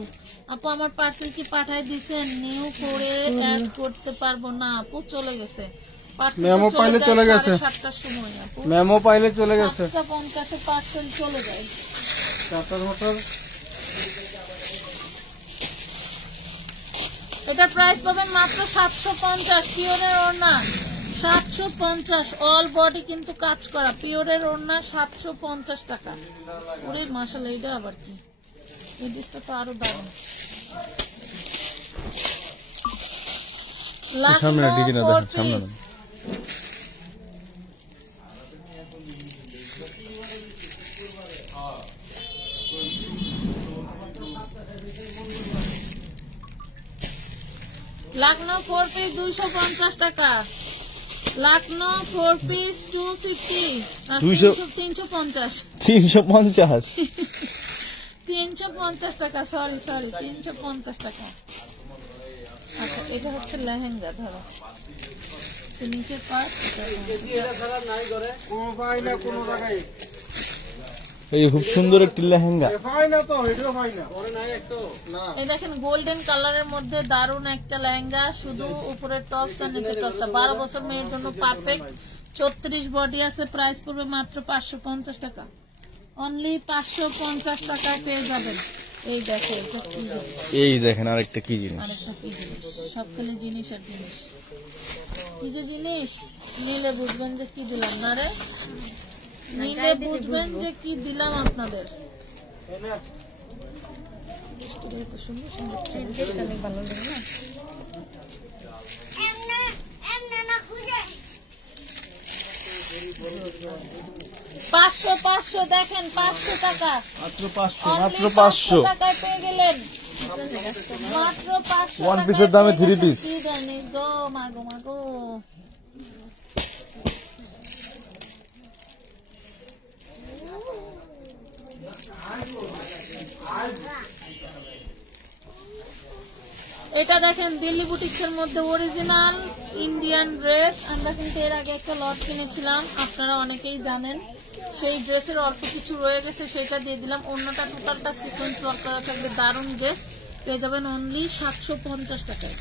আপু। আমার পার্সেল কি পাঠাই দিছেন? নিউ করে অ্যাড করতে পারবো না আপু, চলে গেছে পার্সেল। মেমো পাইলে চলে গেছে, 7টার সময় আপু, মেমো পাইলে চলে গেছে। 7:50 পার্সেল চলে যায়। চারটার মোটর এটার প্রাইস পাবেন মাত্র 750, পিওরের ওড়না 750, অল বডি কিন্তু কাজ করা, পিওরের ওড়না 750 টাকা। ওরে মাশাআল্লাহ, এটা আবার কি? এই ড্রেসটা তো আরো দারুণ। সামনে লাখনো ডিজাইন ফোর দেখেন, সামনে পিস, লাখনো 4 পিস 250 টাকা, লাখনো 4 পিস 250, 350 350 350 টাকা, সরি 350 টাকা। আচ্ছা, এটা হচ্ছে লেহেঙ্গা, ধরো তো নিচের পার্ট। কোনো পাই না, কোনো জায়গায় এই খুব সুন্দর একটি লেহেঙ্গা। পাই না, তো এটাও পাই না। না এই দেখেন গোল্ডেন কালারের মধ্যে দারুণ একটা লেহেঙ্গা, শুধু উপরের টপস আর নিচের টপসটা। 12 বছর মেয়ের জন্য পারফেক্ট, 34 বডি আছে। প্রাইস পড়বে মাত্র 550 টাকা, অনলি 550 টাকায় পেয়ে যাবেন। এই দেখো এটা কি জিনিস, এই দেখেন আরেকটা কি জিনিস, আরেকটা কি জিনিস, সবখানে জিনিস আর জিনিস। কি যে জিনিস, নিলে বুঝবেন যে কি দিলাম, না রে নিলে বুঝবেন যে কি দিলাম আপনাদের। সুন্দর সুন্দর ভালো লাগে না? 500 দেখেন, 500 টাকা, মাত্র 500, মাত্র 500 টাকায় পেয়ে গেলেন, মাত্র 500 ওয়ান পিসের দামে 3 পিস। কি জানি গো, মাগো মাগো। এটা দেখেন দিল্লি বুটিক্স এর মধ্যে অরিজিনাল ইন্ডিয়ান ড্রেস। আমরা কিন্তু এর আগে একটা লট কিনেছিলাম, আপনারা অনেকেই জানেন। সেই ড্রেসের অল্প কিছু রয়ে গেছে, সেটা দিয়ে দিলাম। অন্যটা টোটালটা সিকোয়েন্স ওয়ার্ক করা থাকবে, দারুণ ড্রেস পেয়ে যাবেন অনলি 750 টাকায়।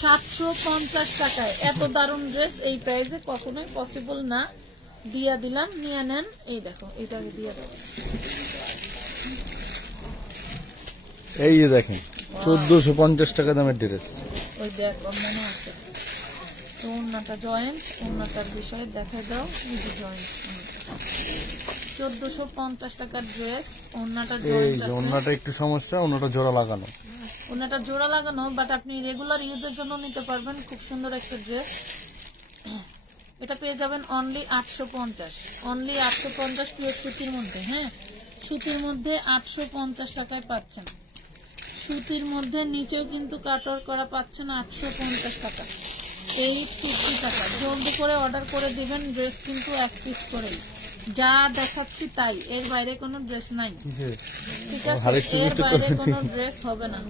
750 টাকায় এত দারুণ ড্রেস এই প্রাইসে কখনোই পসিবল না। দিয়া দিলাম, নিয়ে নেন। এই দেখো, এটাকে দিয়ে দেবো। এই যে দেখেন 1450 টাকা দামের ড্রেস। ওই দেখ মনে আছে তো, ওন্নাটা জয়েন্ট, ওন্নাটার বিষয়ে দেখা দাও। এই যে জয়েন্ট, 1450 টাকার ড্রেস, ওন্নাটা এই জয়েন্ট যে আছে। ওন্নাটা একটু সমস্যা, ওন্নাটা জোড়া লাগানো। ওন্নাটা জোড়া লাগানো, বাট আপনি রেগুলার ইউজের জন্য নিতে পারবেন। খুব সুন্দর একটা ড্রেস, এটা পেয়ে যাবেন অনলি 850, অনলি 850 পিওর সুতির মধ্যে। হ্যাঁ, সুতির মধ্যে 850 টাকায় পাচ্ছেন। সুতির মধ্যে নিচেও কিন্তু কাটওয়ার্ক করা পাচ্ছেন 850 টাকা, 850 টাকা। জলদি করে অর্ডার করে দিবেন। ড্রেস কিন্তু 1 পিস করেই, যা দেখাচ্ছি তাই, এর বাইরে কোনো ড্রেস নাই, ঠিক আছে? এর বাইরে কোনো ড্রেস হবে না।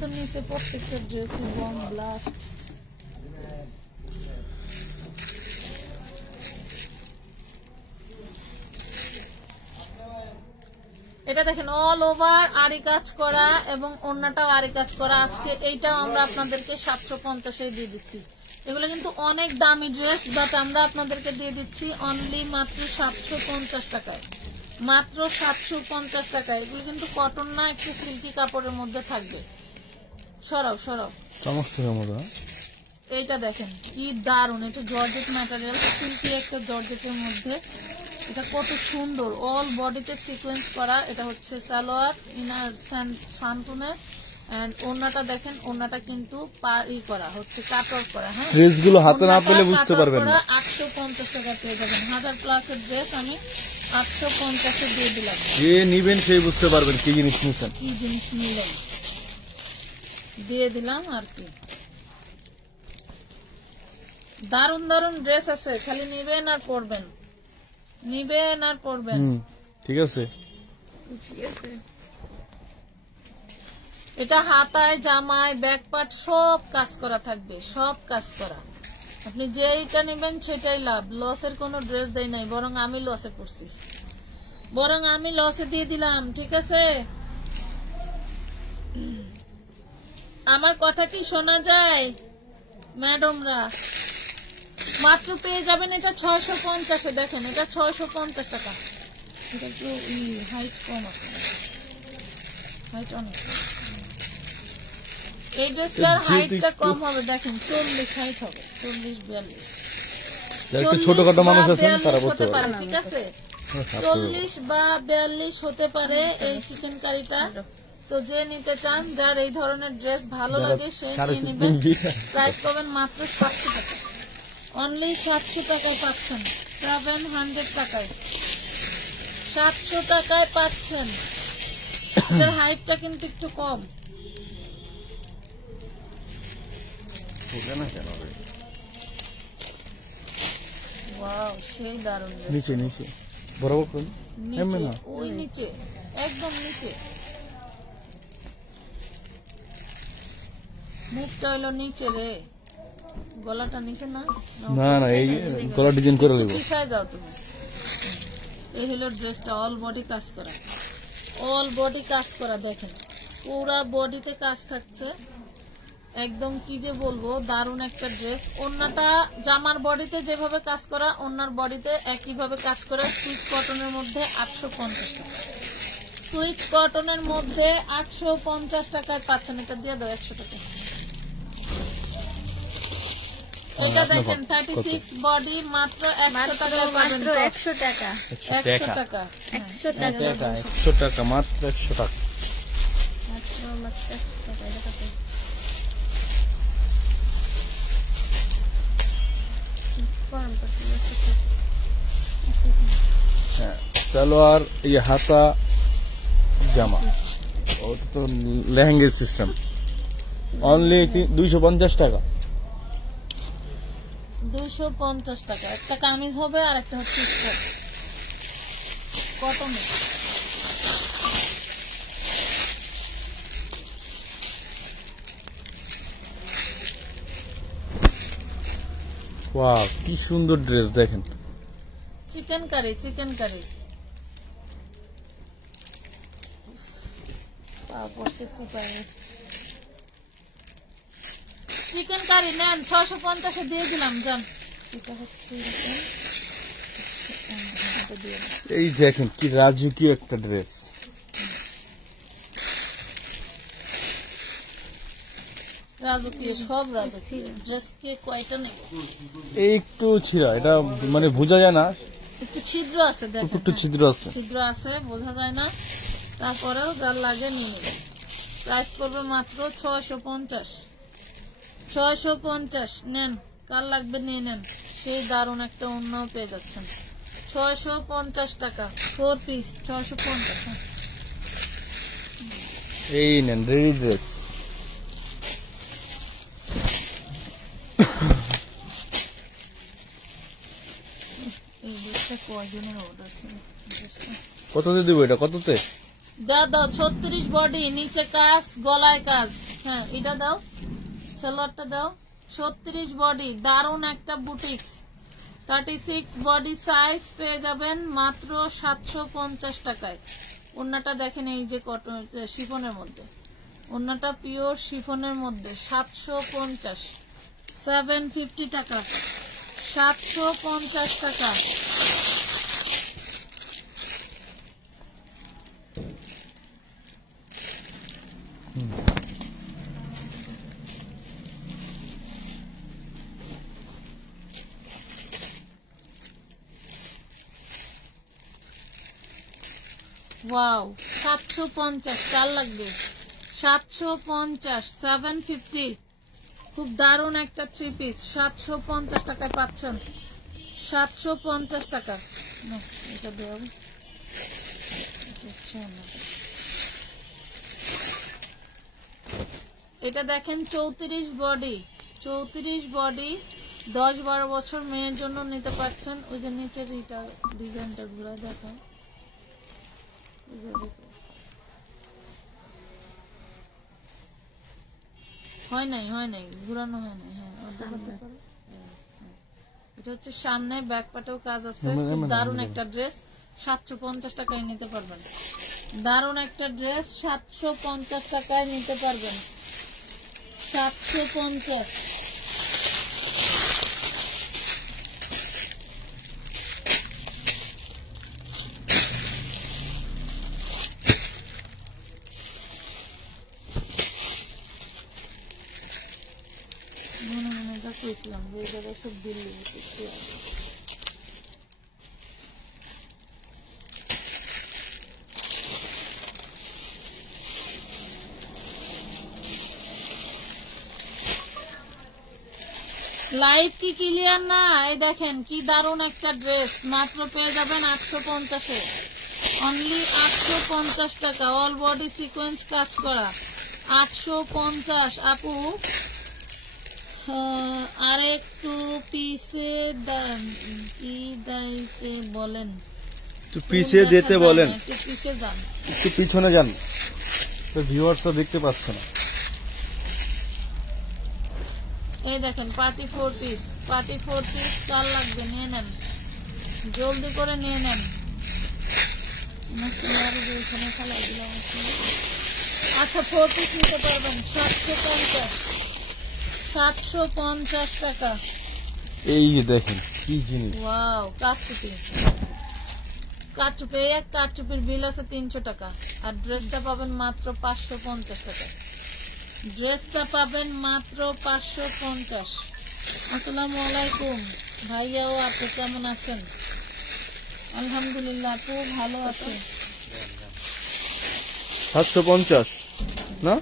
তো নিচে প্রত্যেকটা ড্রেস বম ব্লাস্ট। এটা দেখেন অল ওভার আরি কাজ করা এবং ওন্নাটাও আরি কাজ করা। আজকে এইটাও আমরা আপনাদেরকে 750 দিয়ে দিচ্ছি। এগুলো কিন্তু অনেক দামি ড্রেস, বাট আমরা আপনাদেরকে দিয়ে দিচ্ছি অনলি মাত্র 750 টাকায়, মাত্র 750 টাকায়। এগুলো কিন্তু কটন না, একটু সিল্কি কাপড়ের মধ্যে থাকবে। সরাও সরাও, এইটা দেখেন কি দারুন, এটা জর্জেট ম্যাটেরিয়াল, সিল্কি একটা জর্জেটের মধ্যে। এটা কত সুন্দর, অল বডিতে সিকোয়েন্স করা। এটা হচ্ছে সালোয়ার, ইনার শান্তনের, এন্ড ওন্নাটা দেখেন, ওন্নাটা কিন্তু পারি করা হচ্ছে, কাটওয়ার্ক করা। হ্যাঁ, ড্রেসগুলো হাতে না পেলে বুঝতে পারবেন না। 850 টাকা পেয়ে যাবেন। 1000 প্লাসের ড্রেস আমি 850 দিয়ে দিলাম। যে নিবেন সেই বুঝতে পারবেন কি জিনিস নিচ্ছেন। কি জিনিস নিলেন। দিয়ে দিলাম আর কি। দারুন দারুন ড্রেস আছে, খালি নিবেন আর পরবেন, নিবেন আর পরবেন। ঠিক আছে। এটা হাতায়, জামায়, ব্যাক পার্ট সব কাজ করা থাকবে, সব কাজ করা। আপনি যেইটা নেবেন সেটাই লাভ, লসের কোনো ড্রেস দেয় নাই, বরং আমি লসে পড়ছি, বরং আমি লসে দিয়ে দিলাম। ঠিক আছে, আমার কথা কি শোনা যায় ম্যাডামরা? মাত্র পেয়ে যাবেন এটা 650-এ। দেখেন এটা 650 টাকা। এটা একটু হাইট কম আছে, হাইট অনেক। এই ড্রেসটার হাইটটা কম হবে, দেখেন 40 হাইট হবে, 40-42। একটু ছোটখাটো মানুষ আছেন তারা হতে পারে, ঠিক আছে, 40 বা 42 হতে পারে এই চিকেন কারিটা। তো যে নিতে চান, যার এই ধরনের ড্রেস ভালো লাগে সে নিয়ে নেবেন। প্রাইস পাবেন মাত্র 700 টাকা, অনলি 700 টাকায় পাচ্ছেন, 700 টাকায়, 700 টাকায় পাচ্ছেন। এর হাইটটা কিন্তু একটু কম। ওয়াও, সেই দারুণ। নিচে নিচে বরাবর করুন, নিচে, ওই নিচে, একদম নিচে। মুখটা হইলো নিচে রে, গলাটা নিচে না। না না, এই গলা ডিজাইন করে দেবো। পিছায় যাও তুমি। এই হলো ড্রেসটা, অল বডি কাজ করা, অল বডি কাজ করা। দেখেন পুরা বডিতে কাজ থাকছে, একদম কি যে বলবো, দারুণ একটা ড্রেস। ওন্নাটা জামার বডিতে যেভাবে কাজ করা, ওন্নার বডিতে একইভাবে কাজ করা। সুইচ কটনের মধ্যে 850 টাকা, সুইচ কটনের মধ্যে 850 টাকায় পাচ্ছেন। এটা দিয়ে দাও 100 টাকা। এটা দেখেন 36 বডি, মাত্র 100 টাকায় পাবেন। 100 টাকা, 100 টাকা, 100 টাকা, 100 টাকা, মাত্র 100 টাকা। মাত্র 100 টাকা। এটা কত? হ্যাঁ, সালোয়ার, এই হাতা, জামা, ওটা তো লেহেঙ্গের সিস্টেম। অনলি 250 টাকা, 250 টাকা। একটা কামিজ হবে আর একটা হচ্ছে কটন। ওয়াও কি সুন্দর ড্রেস দেখেন। Chicken curry, chicken curry. Chicken curry নেন, 650-এ দিয়ে দিলাম। যান, এটা হচ্ছে এরকম। এই দেখেন কি রাজকীয় একটা ড্রেস। রাজকীয়, সব রাজকীয়। ড্রেস কে কয়টা নেব? এই একটু ছিঁড়া, এটা মানে বোঝা যায় না, একটু ছিদ্র আছে, দেখেন একটু ছিদ্র আছে, ছিদ্র আছে, বোঝা যায় না। তারপরেও যার লাগে নিয়ে নেবেন। প্রাইস পড়বে মাত্র 650। 650 নেন, কার লাগবে নিয়ে নেন। সেই দারুণ একটা অন্যও পেয়ে যাচ্ছেন। 650 টাকা 4 পিস, 650। এই নেন রেডি ড্রেস। এই ড্রেসটা কয়জনের অর্ডার ছিল? কততে দিব এটা? কততে? দাও 36 বডি, নিচে কাজ, গলায় কাজ। হ্যাঁ, এটা দাও, সালোয়ারটা দাও। 36 বডি, দারুণ একটা বুটিক্স। 36 বডি সাইজ পেয়ে যাবেন মাত্র 750 টাকায়। ওন্নাটা দেখেন, এই যে কটন শিফনের মধ্যে, ওন্নাটা পিওর শিফনের মধ্যে 750, 750 টাকা, 750 টাকা। ওয়াও, 750, চার লাগবে। 750, 750। খুব দারুণ একটা 3 পিস, 750 টাকায় পাচ্ছেন। 750 টাকা। এটা দেব, এটা দেখেন 34 বডি, 34 বডি, 10-12 বছর মেয়ের জন্য নিতে পারছেন। ওই যে নিচের এটা ডিজাইনটা ঘুরে দেখো, হয় নাই ঘুরানো হয় নাই। হ্যাঁ, এটা হচ্ছে সামনে ব্যাক পাটেও কাজ আছে। খুব দারুণ একটা ড্রেস, 750 টাকায় নিতে পারবেন। দারুণ একটা ড্রেস, 750 টাকায় নিতে পারবেন। 750। মনে করেছিলাম যে এই জায়গায় সব দিল্লি লাইভ কি ক্লিয়ার না? এই দেখেন কি দারুণ একটা ড্রেস, মাত্র পেয়ে যাবেন 850-এ, অনলি 850 টাকা, অল বডি সিকোয়েন্স কাজ করা, 850। আপু আর একটু পিছে কি দাইতে বলেন, একটু পিছিয়ে যেতে বলেন, একটু পিছে যান, একটু পিছনে যান, তো ভিউয়ার্সরা দেখতে পাচ্ছে না। এই দেখেন পার্টি 4 পিস, পার্টি 4 পিস কার লাগবে নিয়ে নেন, জলদি করে নিয়ে নেন। আচ্ছা 4 পিস নিতে পারবেন 750 টাকা। এই দেখেন কি জিনিস, ওয়াও, কাটচুপি, কাটচুপি, এক কাটচুপির বিল আছে 300 টাকা। আর ড্রেসটা পাবেন মাত্র 550 টাকা, ড্রেসটা পাবেন মাত্র 550। আসসালামু আলাইকুম ভাইয়া, ও আপু কেমন আছেন? আলহামদুলিল্লাহ আপু ভালো আছে। 750 না,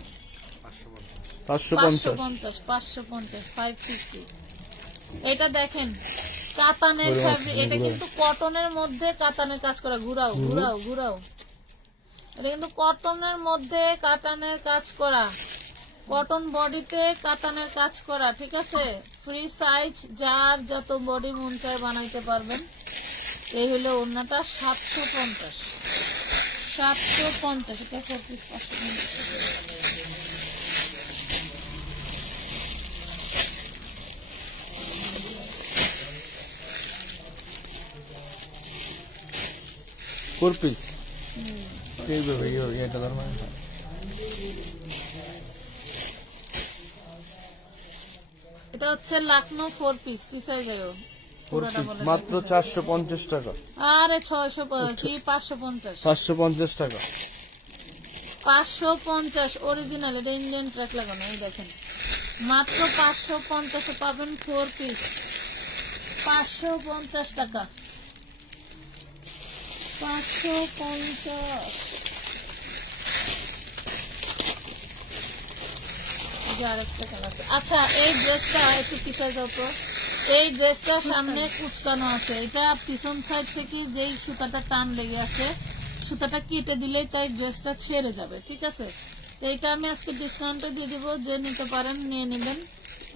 550, 550, এটা দেখেন কাতানের ফ্যাব্রিক, এটা কিন্তু কটনের মধ্যে কাতানের কাজ করা। ঘুরাও ঘুরাও ঘুরাও, এটা কিন্তু কটনের মধ্যে কাতানের কাজ করা, কটন বডিতে কাতানের কাজ করা, ঠিক আছে। ফ্রি সাইজ, যার যত বডি মন চায় বানাইতে পারবেন। এই হলো ওড়নাটা 750, 750, এটা 4 পিস 550। ফোর পিস এটা এটা হচ্ছে লাকনো 4 পিস, পিসাই যাও মাত্র 450 টাকা। আরে 600 কি 550, 550 টাকা, 550 অরিজিনাল, এটা ইন্ডিয়ান ট্র্যাক লাগানো। এই দেখেন মাত্র 550 পাবেন 4 পিস, 550 টাকা, 550। আচ্ছা এই ড্রেসটা একটু পিছায় যাও তো, এই ড্রেসটা সামনে কুচকানো আছে, এটা পিছন সাইড থেকে যেই সুতাটা টান লেগে আছে সুতাটা কেটে দিলেই তাই ড্রেসটা ছেড়ে যাবে, ঠিক আছে। তো এটা আমি আজকে ডিসকাউন্টে দিয়ে দিব, যে নিতে পারেন নিয়ে নেবেন।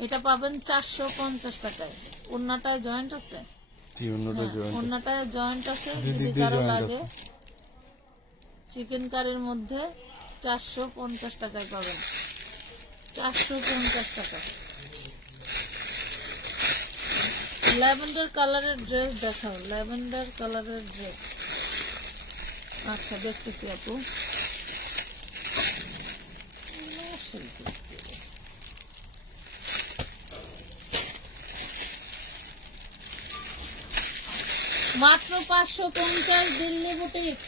এটা পাবেন 450 টাকায়। ওড়নাটায় জয়েন্ট আছে, ওড়নাটায় জয়েন্ট আছে, যদি কারো লাগে চিকেন কারির মধ্যে 450 টাকায় পাবেন, 450 টাকা। ল্যাভেন্ডার কালারের ড্রেস দেখাও, ল্যাভেন্ডার কালারের ড্রেস। আচ্ছা দেখতেছি আপু, মাত্র 550 দিল্লি বুটিক।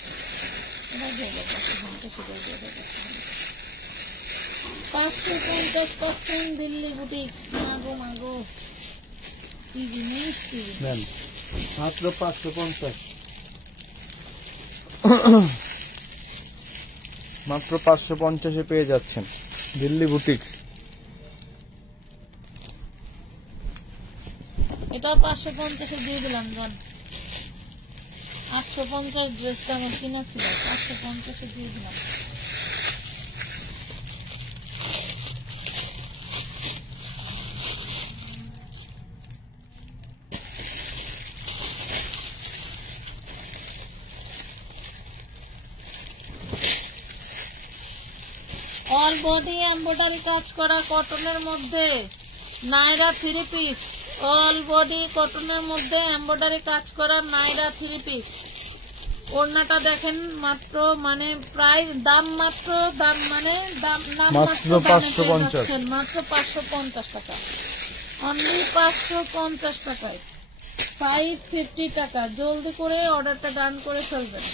550 দিল্লি বুটিক। মাগো মাগো কি জিনিস, মাত্র 550, মাত্র 550-এ পেয়ে যাচ্ছেন দিল্লি বুটিক্স। এটা 550-এ দিয়ে দিলাম জান। 850 ড্রেসটা আমার কিনা ছিল, 550-এ দিয়ে দিলাম। অল বডি এমব্রয়ডারি কাজ করা কটনের মধ্যে নাইরা 3 পিস, অল বডি কটনের মধ্যে এমব্রয়ডারি কাজ করা নাইরা 3 পিস। ওড়নাটা দেখেন মাত্র মানে প্রাইস দাম মাত্র দাম মানে দাম নাম মাত্র 550 মাত্র 550 টাকা, অনলি 550 টাকায় 550 টাকা। জলদি করে অর্ডারটা ডান করে ফেলবেন,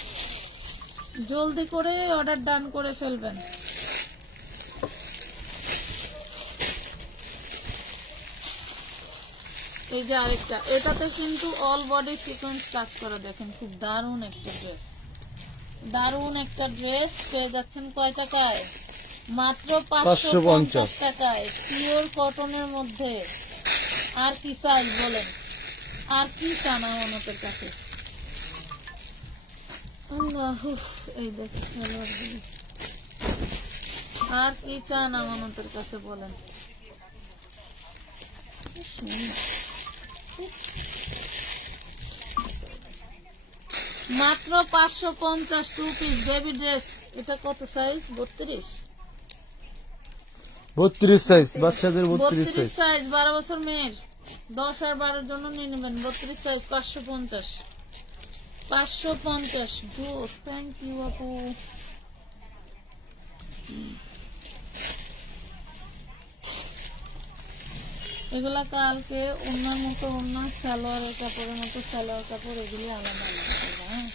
জলদি করে অর্ডার ডান করে ফেলবেন। এই যে আরেকটা, এটাতে কিন্তু অল বডি সিকোয়েন্স কাজ করা, দেখেন খুব দারুণ একটা ড্রেস, দারুণ একটা ড্রেস পেয়ে যাচ্ছেন কয় টাকায়? মাত্র 550 টাকায়, পিওর কটনের মধ্যে। আর কি চাই বলেন, আর কি চান আমাদের কাছে? আল্লাহু, এই দেখেন আর কি চান আমাদের কাছে বলেন? মাত্র 550 টু পিস বেবি ড্রেস। এটা কত সাইজ? 32 সাইজ, বাচ্চাদের 32 সাইজ, 12 বছর মেয়ের, 10 আর 12 জন্য নিয়ে নেবেন। 32 সাইজ 550 জোস। থ্যাংক ইউ আপু। এগুলা কালকে ওনার মতো ওনা, সালোয়ারের কাপড়ের মতো সালোয়ার কাপড়, এগুলি আলাদা আলাদা। হ্যাঁ,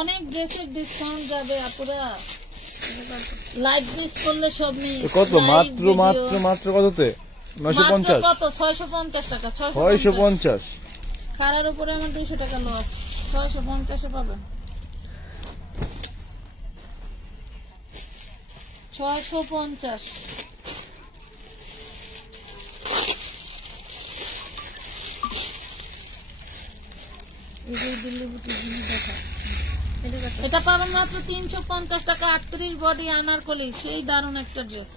অনেক ড্রেসের ডিসকাউন্ট যাবে আপুরা, লাইভ মিস করলে সব নিয়ে। কত? মাত্র মাত্র মাত্র কততে? 950 কত? 650 টাকা। 650 কারার উপরে আমার 200 টাকা লস। 650 পাবেন, 650। এটা পাবেন মাত্র 350 টাকা। 38 বডি আনারকলি, সেই দারুণ একটা ড্রেস,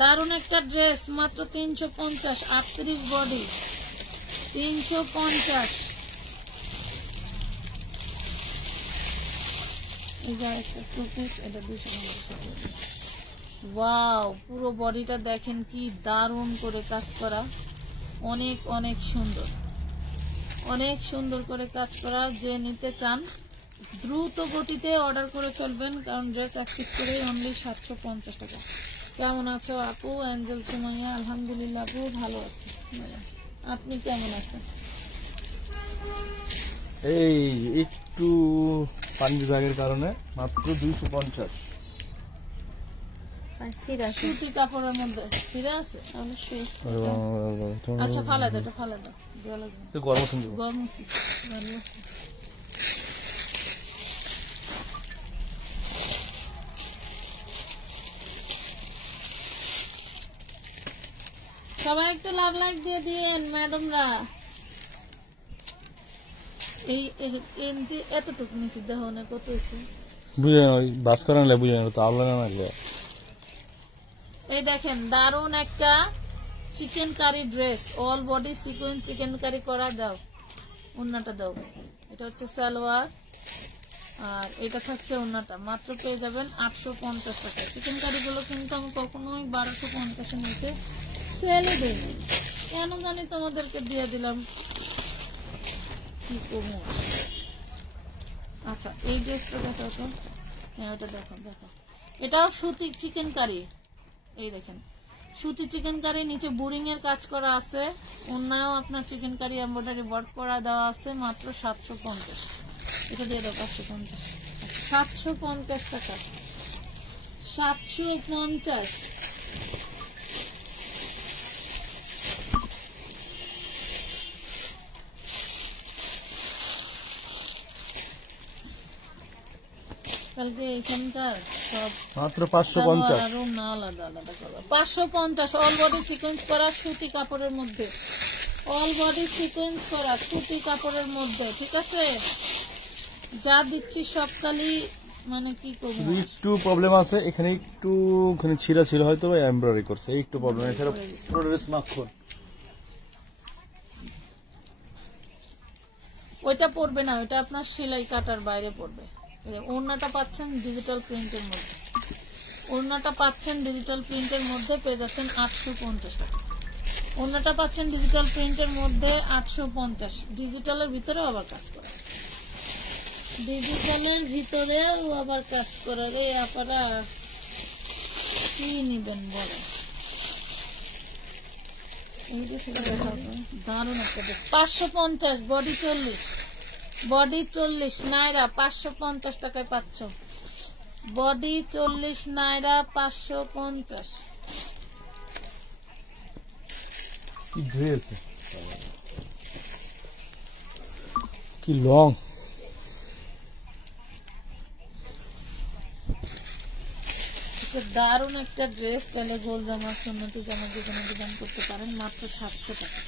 দারুণ একটা ড্রেস, মাত্র 350। 38 বডি 350। এই যে একটা টু পিস, এটা 250। ওয়াও, পুরো বডিটা দেখেন কি দারুণ করে কাজ করা, অনেক অনেক সুন্দর, অনেক সুন্দর করে কাজ করা। যে নিতে চান দ্রুত গতিতে অর্ডার করে ফেলবেন, কারণ ড্রেস অ্যাক্সেস করে অনলি 750 টাকা। কেমন আছো আপু? অ্যাঞ্জেল সুমাইয়া, আলহামদুলিল্লাহ আপু ভালো আছি। আপনি কেমন আছেন? এই একটু পানি বিভাগের কারণে মাত্র 250। সুতি কাপড়ের মধ্যে ছিঁড়ে আছে অবশ্যই। আচ্ছা ফালা দাও, এটা ফালা দাও, গরম শুনছি গরম। সবাই একটু লাভ লাইক দিয়ে দিয়েন ম্যাডামরা। এই এতটুকু নিচে দেখো না কত হয়েছে, বুঝে বাস করেন বুঝে তো আলো না লাগবে। এই দেখেন দারুন একটা chicken curry dress, all body sequence chicken curry করা। দাও ওন্নাটা দাও, এটা হচ্ছে সালোয়ার আর এটা থাকছে ওন্নাটা। মাত্র পেয়ে যাবেন 850 টাকা। চিকেন কারি গুলো কিন্তু আমি কখনোই 1250 এর নিচে সেলে দিইনি, কেন জানি তোমাদেরকে দিয়ে দিলাম, কি করবো। আচ্ছা এই ড্রেসটা দেখো তো, হ্যাঁ ওটা দেখো দেখো, এটাও সুতি চিকেন কারি। এই দেখেন সুতি চিকেন কারি, নিচে বোরিং এর কাজ করা আছে, অন্যও আপনার চিকেন কারি এমব্রয়ডারি ওয়ার্ক করা দেওয়া আছে। মাত্র 750। এটা দিয়ে দাও 550। 750 টাকা, 750। কালকে এখানকার সব মাত্র 550। রুম না আলাদা আলাদা করা। 550 অল বডি সিকোয়েন্স করা সুতি কাপড়ের মধ্যে, অল বডি সিকোয়েন্স করা সুতি কাপড়ের মধ্যে। ঠিক আছে, যা দিচ্ছি সব খালি মানে কি করবো, একটু প্রবলেম আছে এখানে, একটু ওখানে ছিঁড়া ছিল হয়তো এমব্রয়ডারি করছে, একটু প্রবলেম। এছাড়া পুরো ড্রেস মাখন। ওইটা পড়বে না, ওইটা আপনার সেলাই কাটার বাইরে পড়বে। ওড়নাটা পাচ্ছেন ডিজিটাল প্রিন্টের মধ্যে, ওড়নাটা পাচ্ছেন ডিজিটাল প্রিন্টের মধ্যে পেয়ে যাচ্ছেন 850 টাকা। ওড়নাটা পাচ্ছেন ডিজিটাল প্রিন্টের মধ্যে 850। ডিজিটালের ভিতরেও আবার কাজ করা, ডিজিটালের ভিতরেও আবার কাজ করা। রে আপনারা কি নিবেন বলেন? দারুন একটা 550, বডি 40, বডি 40 নাইরা 550 টাকায় পাচ্ছ। বডি 40 নাইরা 550। কি ড্রেস, কি লং। দারুন একটা ড্রেস, তাহলে গোল জামা সুন্নতি জামা যেখানে ডিজাইন করতে পারেন। মাত্র 700 টাকা,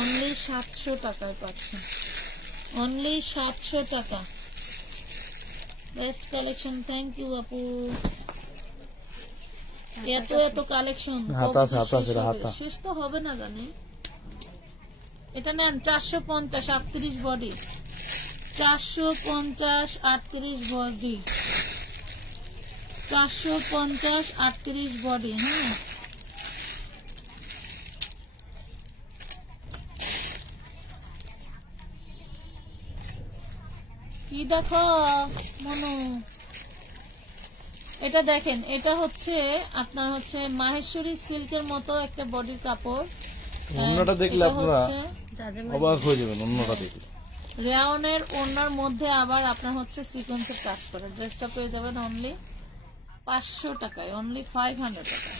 অনলি 700 টাকায় পাচ্ছেন, অনলি 700 টাকা। বেস্ট কালেকশন, থ্যাংক ইউ আপু। এত এত কালেকশন শেষ তো হবে না জানি। এটা নেন 450, 38 বডি, 450 38 বডি, 450 38 বডি। হ্যাঁ, কি দেখো মনু, এটা দেখেন, এটা হচ্ছে আপনার হচ্ছে মাহেশ্বরী সিল্কের মতো একটা বডির কাপড়। ওড়নাটা দেখলে আপনারা অবাক হয়ে যাবেন। ওড়নাটা দেখলে রেওনের ওড়নার মধ্যে আবার আপনার হচ্ছে সিকোয়েন্সের কাজ করা। ড্রেসটা পেয়ে যাবেন অনলি 500 টাকায়, অনলি 500 টাকা,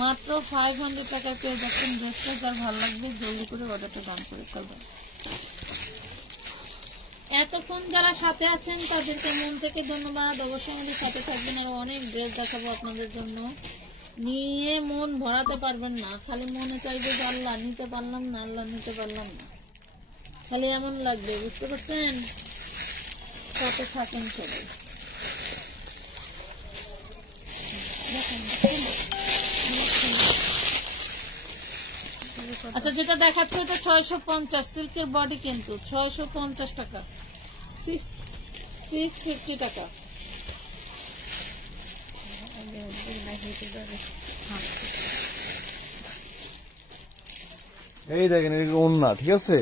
মাত্র 500 টাকায় পেয়ে যাচ্ছেন ড্রেসটা। যার ভালো লাগবে জলদি করে অর্ডারটা দান করে ফেলবেন। এতক্ষণ যারা সাথে আছেন তাদেরকে মন থেকে ধন্যবাদ। অবশ্যই আমাদের সাথে থাকবেন, আরো অনেক ড্রেস দেখাবো আপনাদের জন্য। নিয়ে মন ভরাতে পারবেন না, খালি মনে চাইবে যে আল্লাহ নিতে পারলাম না, আল্লাহ নিতে পারলাম না, খালি এমন লাগবে। বুঝতে পারছেন? সাথে থাকেন সবাই। আচ্ছা, যেটা দেখাচ্ছে ওটা 650 সিল্কের বডি, কিন্তু 650 টাকা, 650 টাকা। এই দেখেন, এটা ওড়না, ঠিক আছে।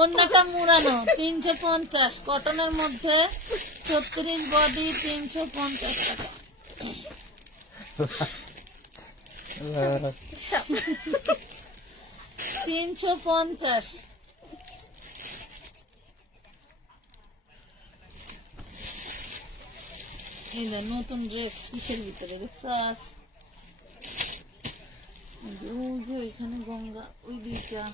ওড়নাটা মুড়ানো 350, কটনের মধ্যে 36 বডি, 350 টাকা। $350। এই যে নতুন ড্রেস কিসের ভিতরে দেখছাস? ওই যে ওইখানে গঙ্গা, ওই দুইটা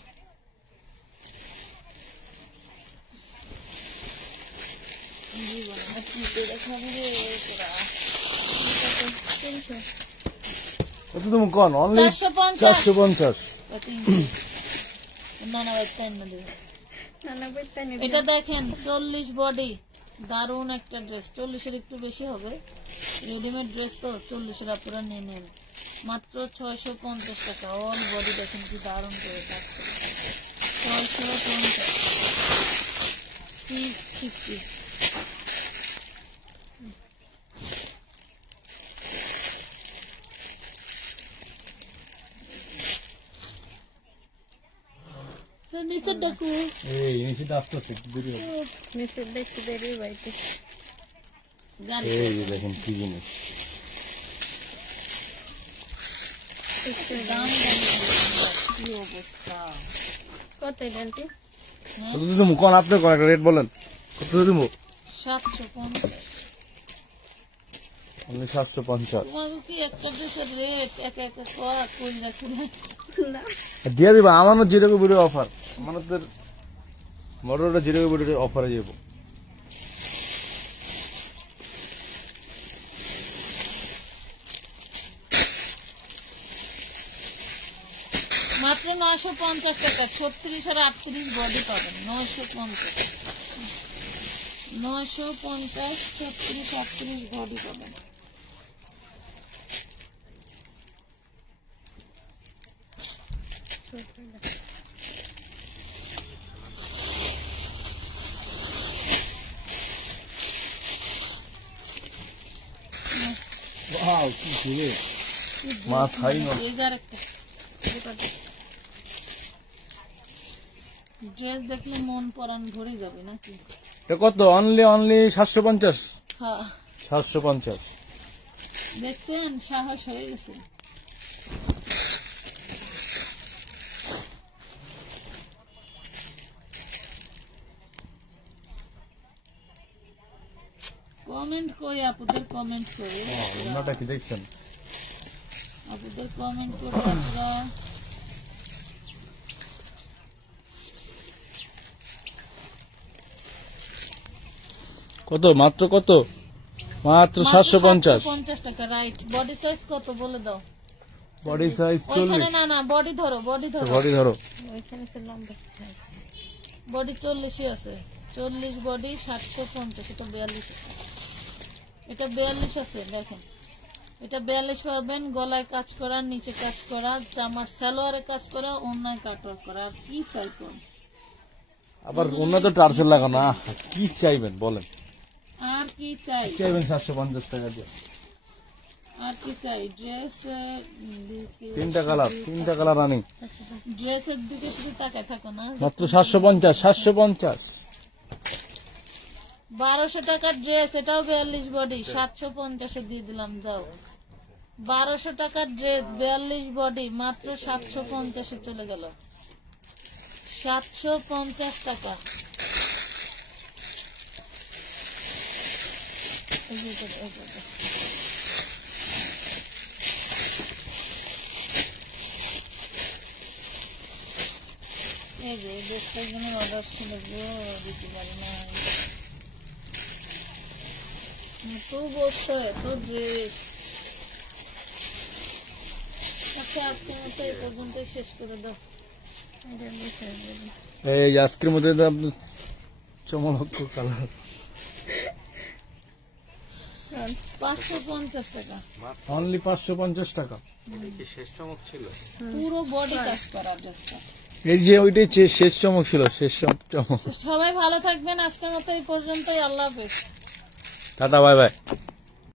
কত তুমি কোন? অনলি 450। এটা দেখেন 40 বডি, দারুন একটা ড্রেস। 40-এর একটু বেশি হবে, রেডিমেড ড্রেস তো 40-এর আপনারা নিয়ে নেন। মাত্র 650 টাকা। অল বডি দেখেন কি দারুন করে কাজ করে। 650, 650। নিচে দেখো, এই নিচে আসতে আসতে দেরি হবে। নিচে দেখতে দেরি হইতে। এই যে দেখেন কি জিনিস। কি অবস্থা, কত ডালটি? কত দিমু কোন? আপনি কোন একটা রেট বলেন, কত দিমু? 750। অনলি 750। তোমাকে কি একটা ড্রেসের রেট একা একা কই রাখো না? দিয়ে দিবা। আমারও জিরো ভিডিও অফার, আমাদের মোটরটা জিরো ভিডিও অফারে যাবো। মাত্র 950 টাকা। 36 আর 38 বডি পাবেন 950, 950, 36 38 বডি পাবেন। ওয়াও কি সুন্দর মাথাই না এই যে আরেকটা ড্রেস দেখলে মন পরান ভরে যাবে নাকি? এটা কত? অনলি 750। হ্যাঁ 750। দেখছেন সাহস হয়ে গেছে। কমেন্ট কই আপুদের, কমেন্ট করে ওনাটা কি দেখছেন? আপুদের কমেন্ট করে আপনারা কত? মাত্র কত? মাত্র 750। 750 টাকা, রাইট। বডি সাইজ কত বলে দাও? বডি সাইজ ওইখানে 40। না বডি ধরো, বডি ধরো, বডি ধরো। ওইখানে তো লম্বা সাইজ। বডি 40ই আছে, 40 বডি 750। এটা 42 আছে, এটা 42 আছে। দেখেন এটা 42 পাবেন। গলায় কাজ করা, নিচে কাজ করা, জামার সালোয়ারে কাজ করা, ওন্নায় কাটওয়ার্ক করা। আর কি চাই কোন? আবার অন্য তো টার্সেল লাগানো। কি চাইবেন বলেন? আর কি চাই? চাইবেন 750 টাকা দিয়ে। আর কি চাই? ড্রেস, তিনটা কালার রানিং। ড্রেসের দিকে শুধু তাকায় থাকো না। মাত্র 750। 1200 টাকার ড্রেস, এটাও 42 বডি, 750 দিয়ে দিলাম। যাও, 1200 টাকার ড্রেস 42 বডি মাত্র 750 চলে গেল। 750 টাকা। এই যে ড্রেসটার জন্য অর্ডার ছিল গো, দিতে পারি না। তো বসতো এত ড্রেস। আচ্ছা আজকের মতো এই পর্যন্ত শেষ করে দাও। এই আজকের মধ্যে চমক কালার 550 টাকা, অনলি 550 টাকা। পুরো বডি কাজ করা ড্রেসটা। এই যে ওইটাই শেষ চমক ছিল, শেষ চমক। সবাই ভালো থাকবেন। আজকের মতো এই পর্যন্তই। আল্লাহ হাফেজ। Tata, bye bye.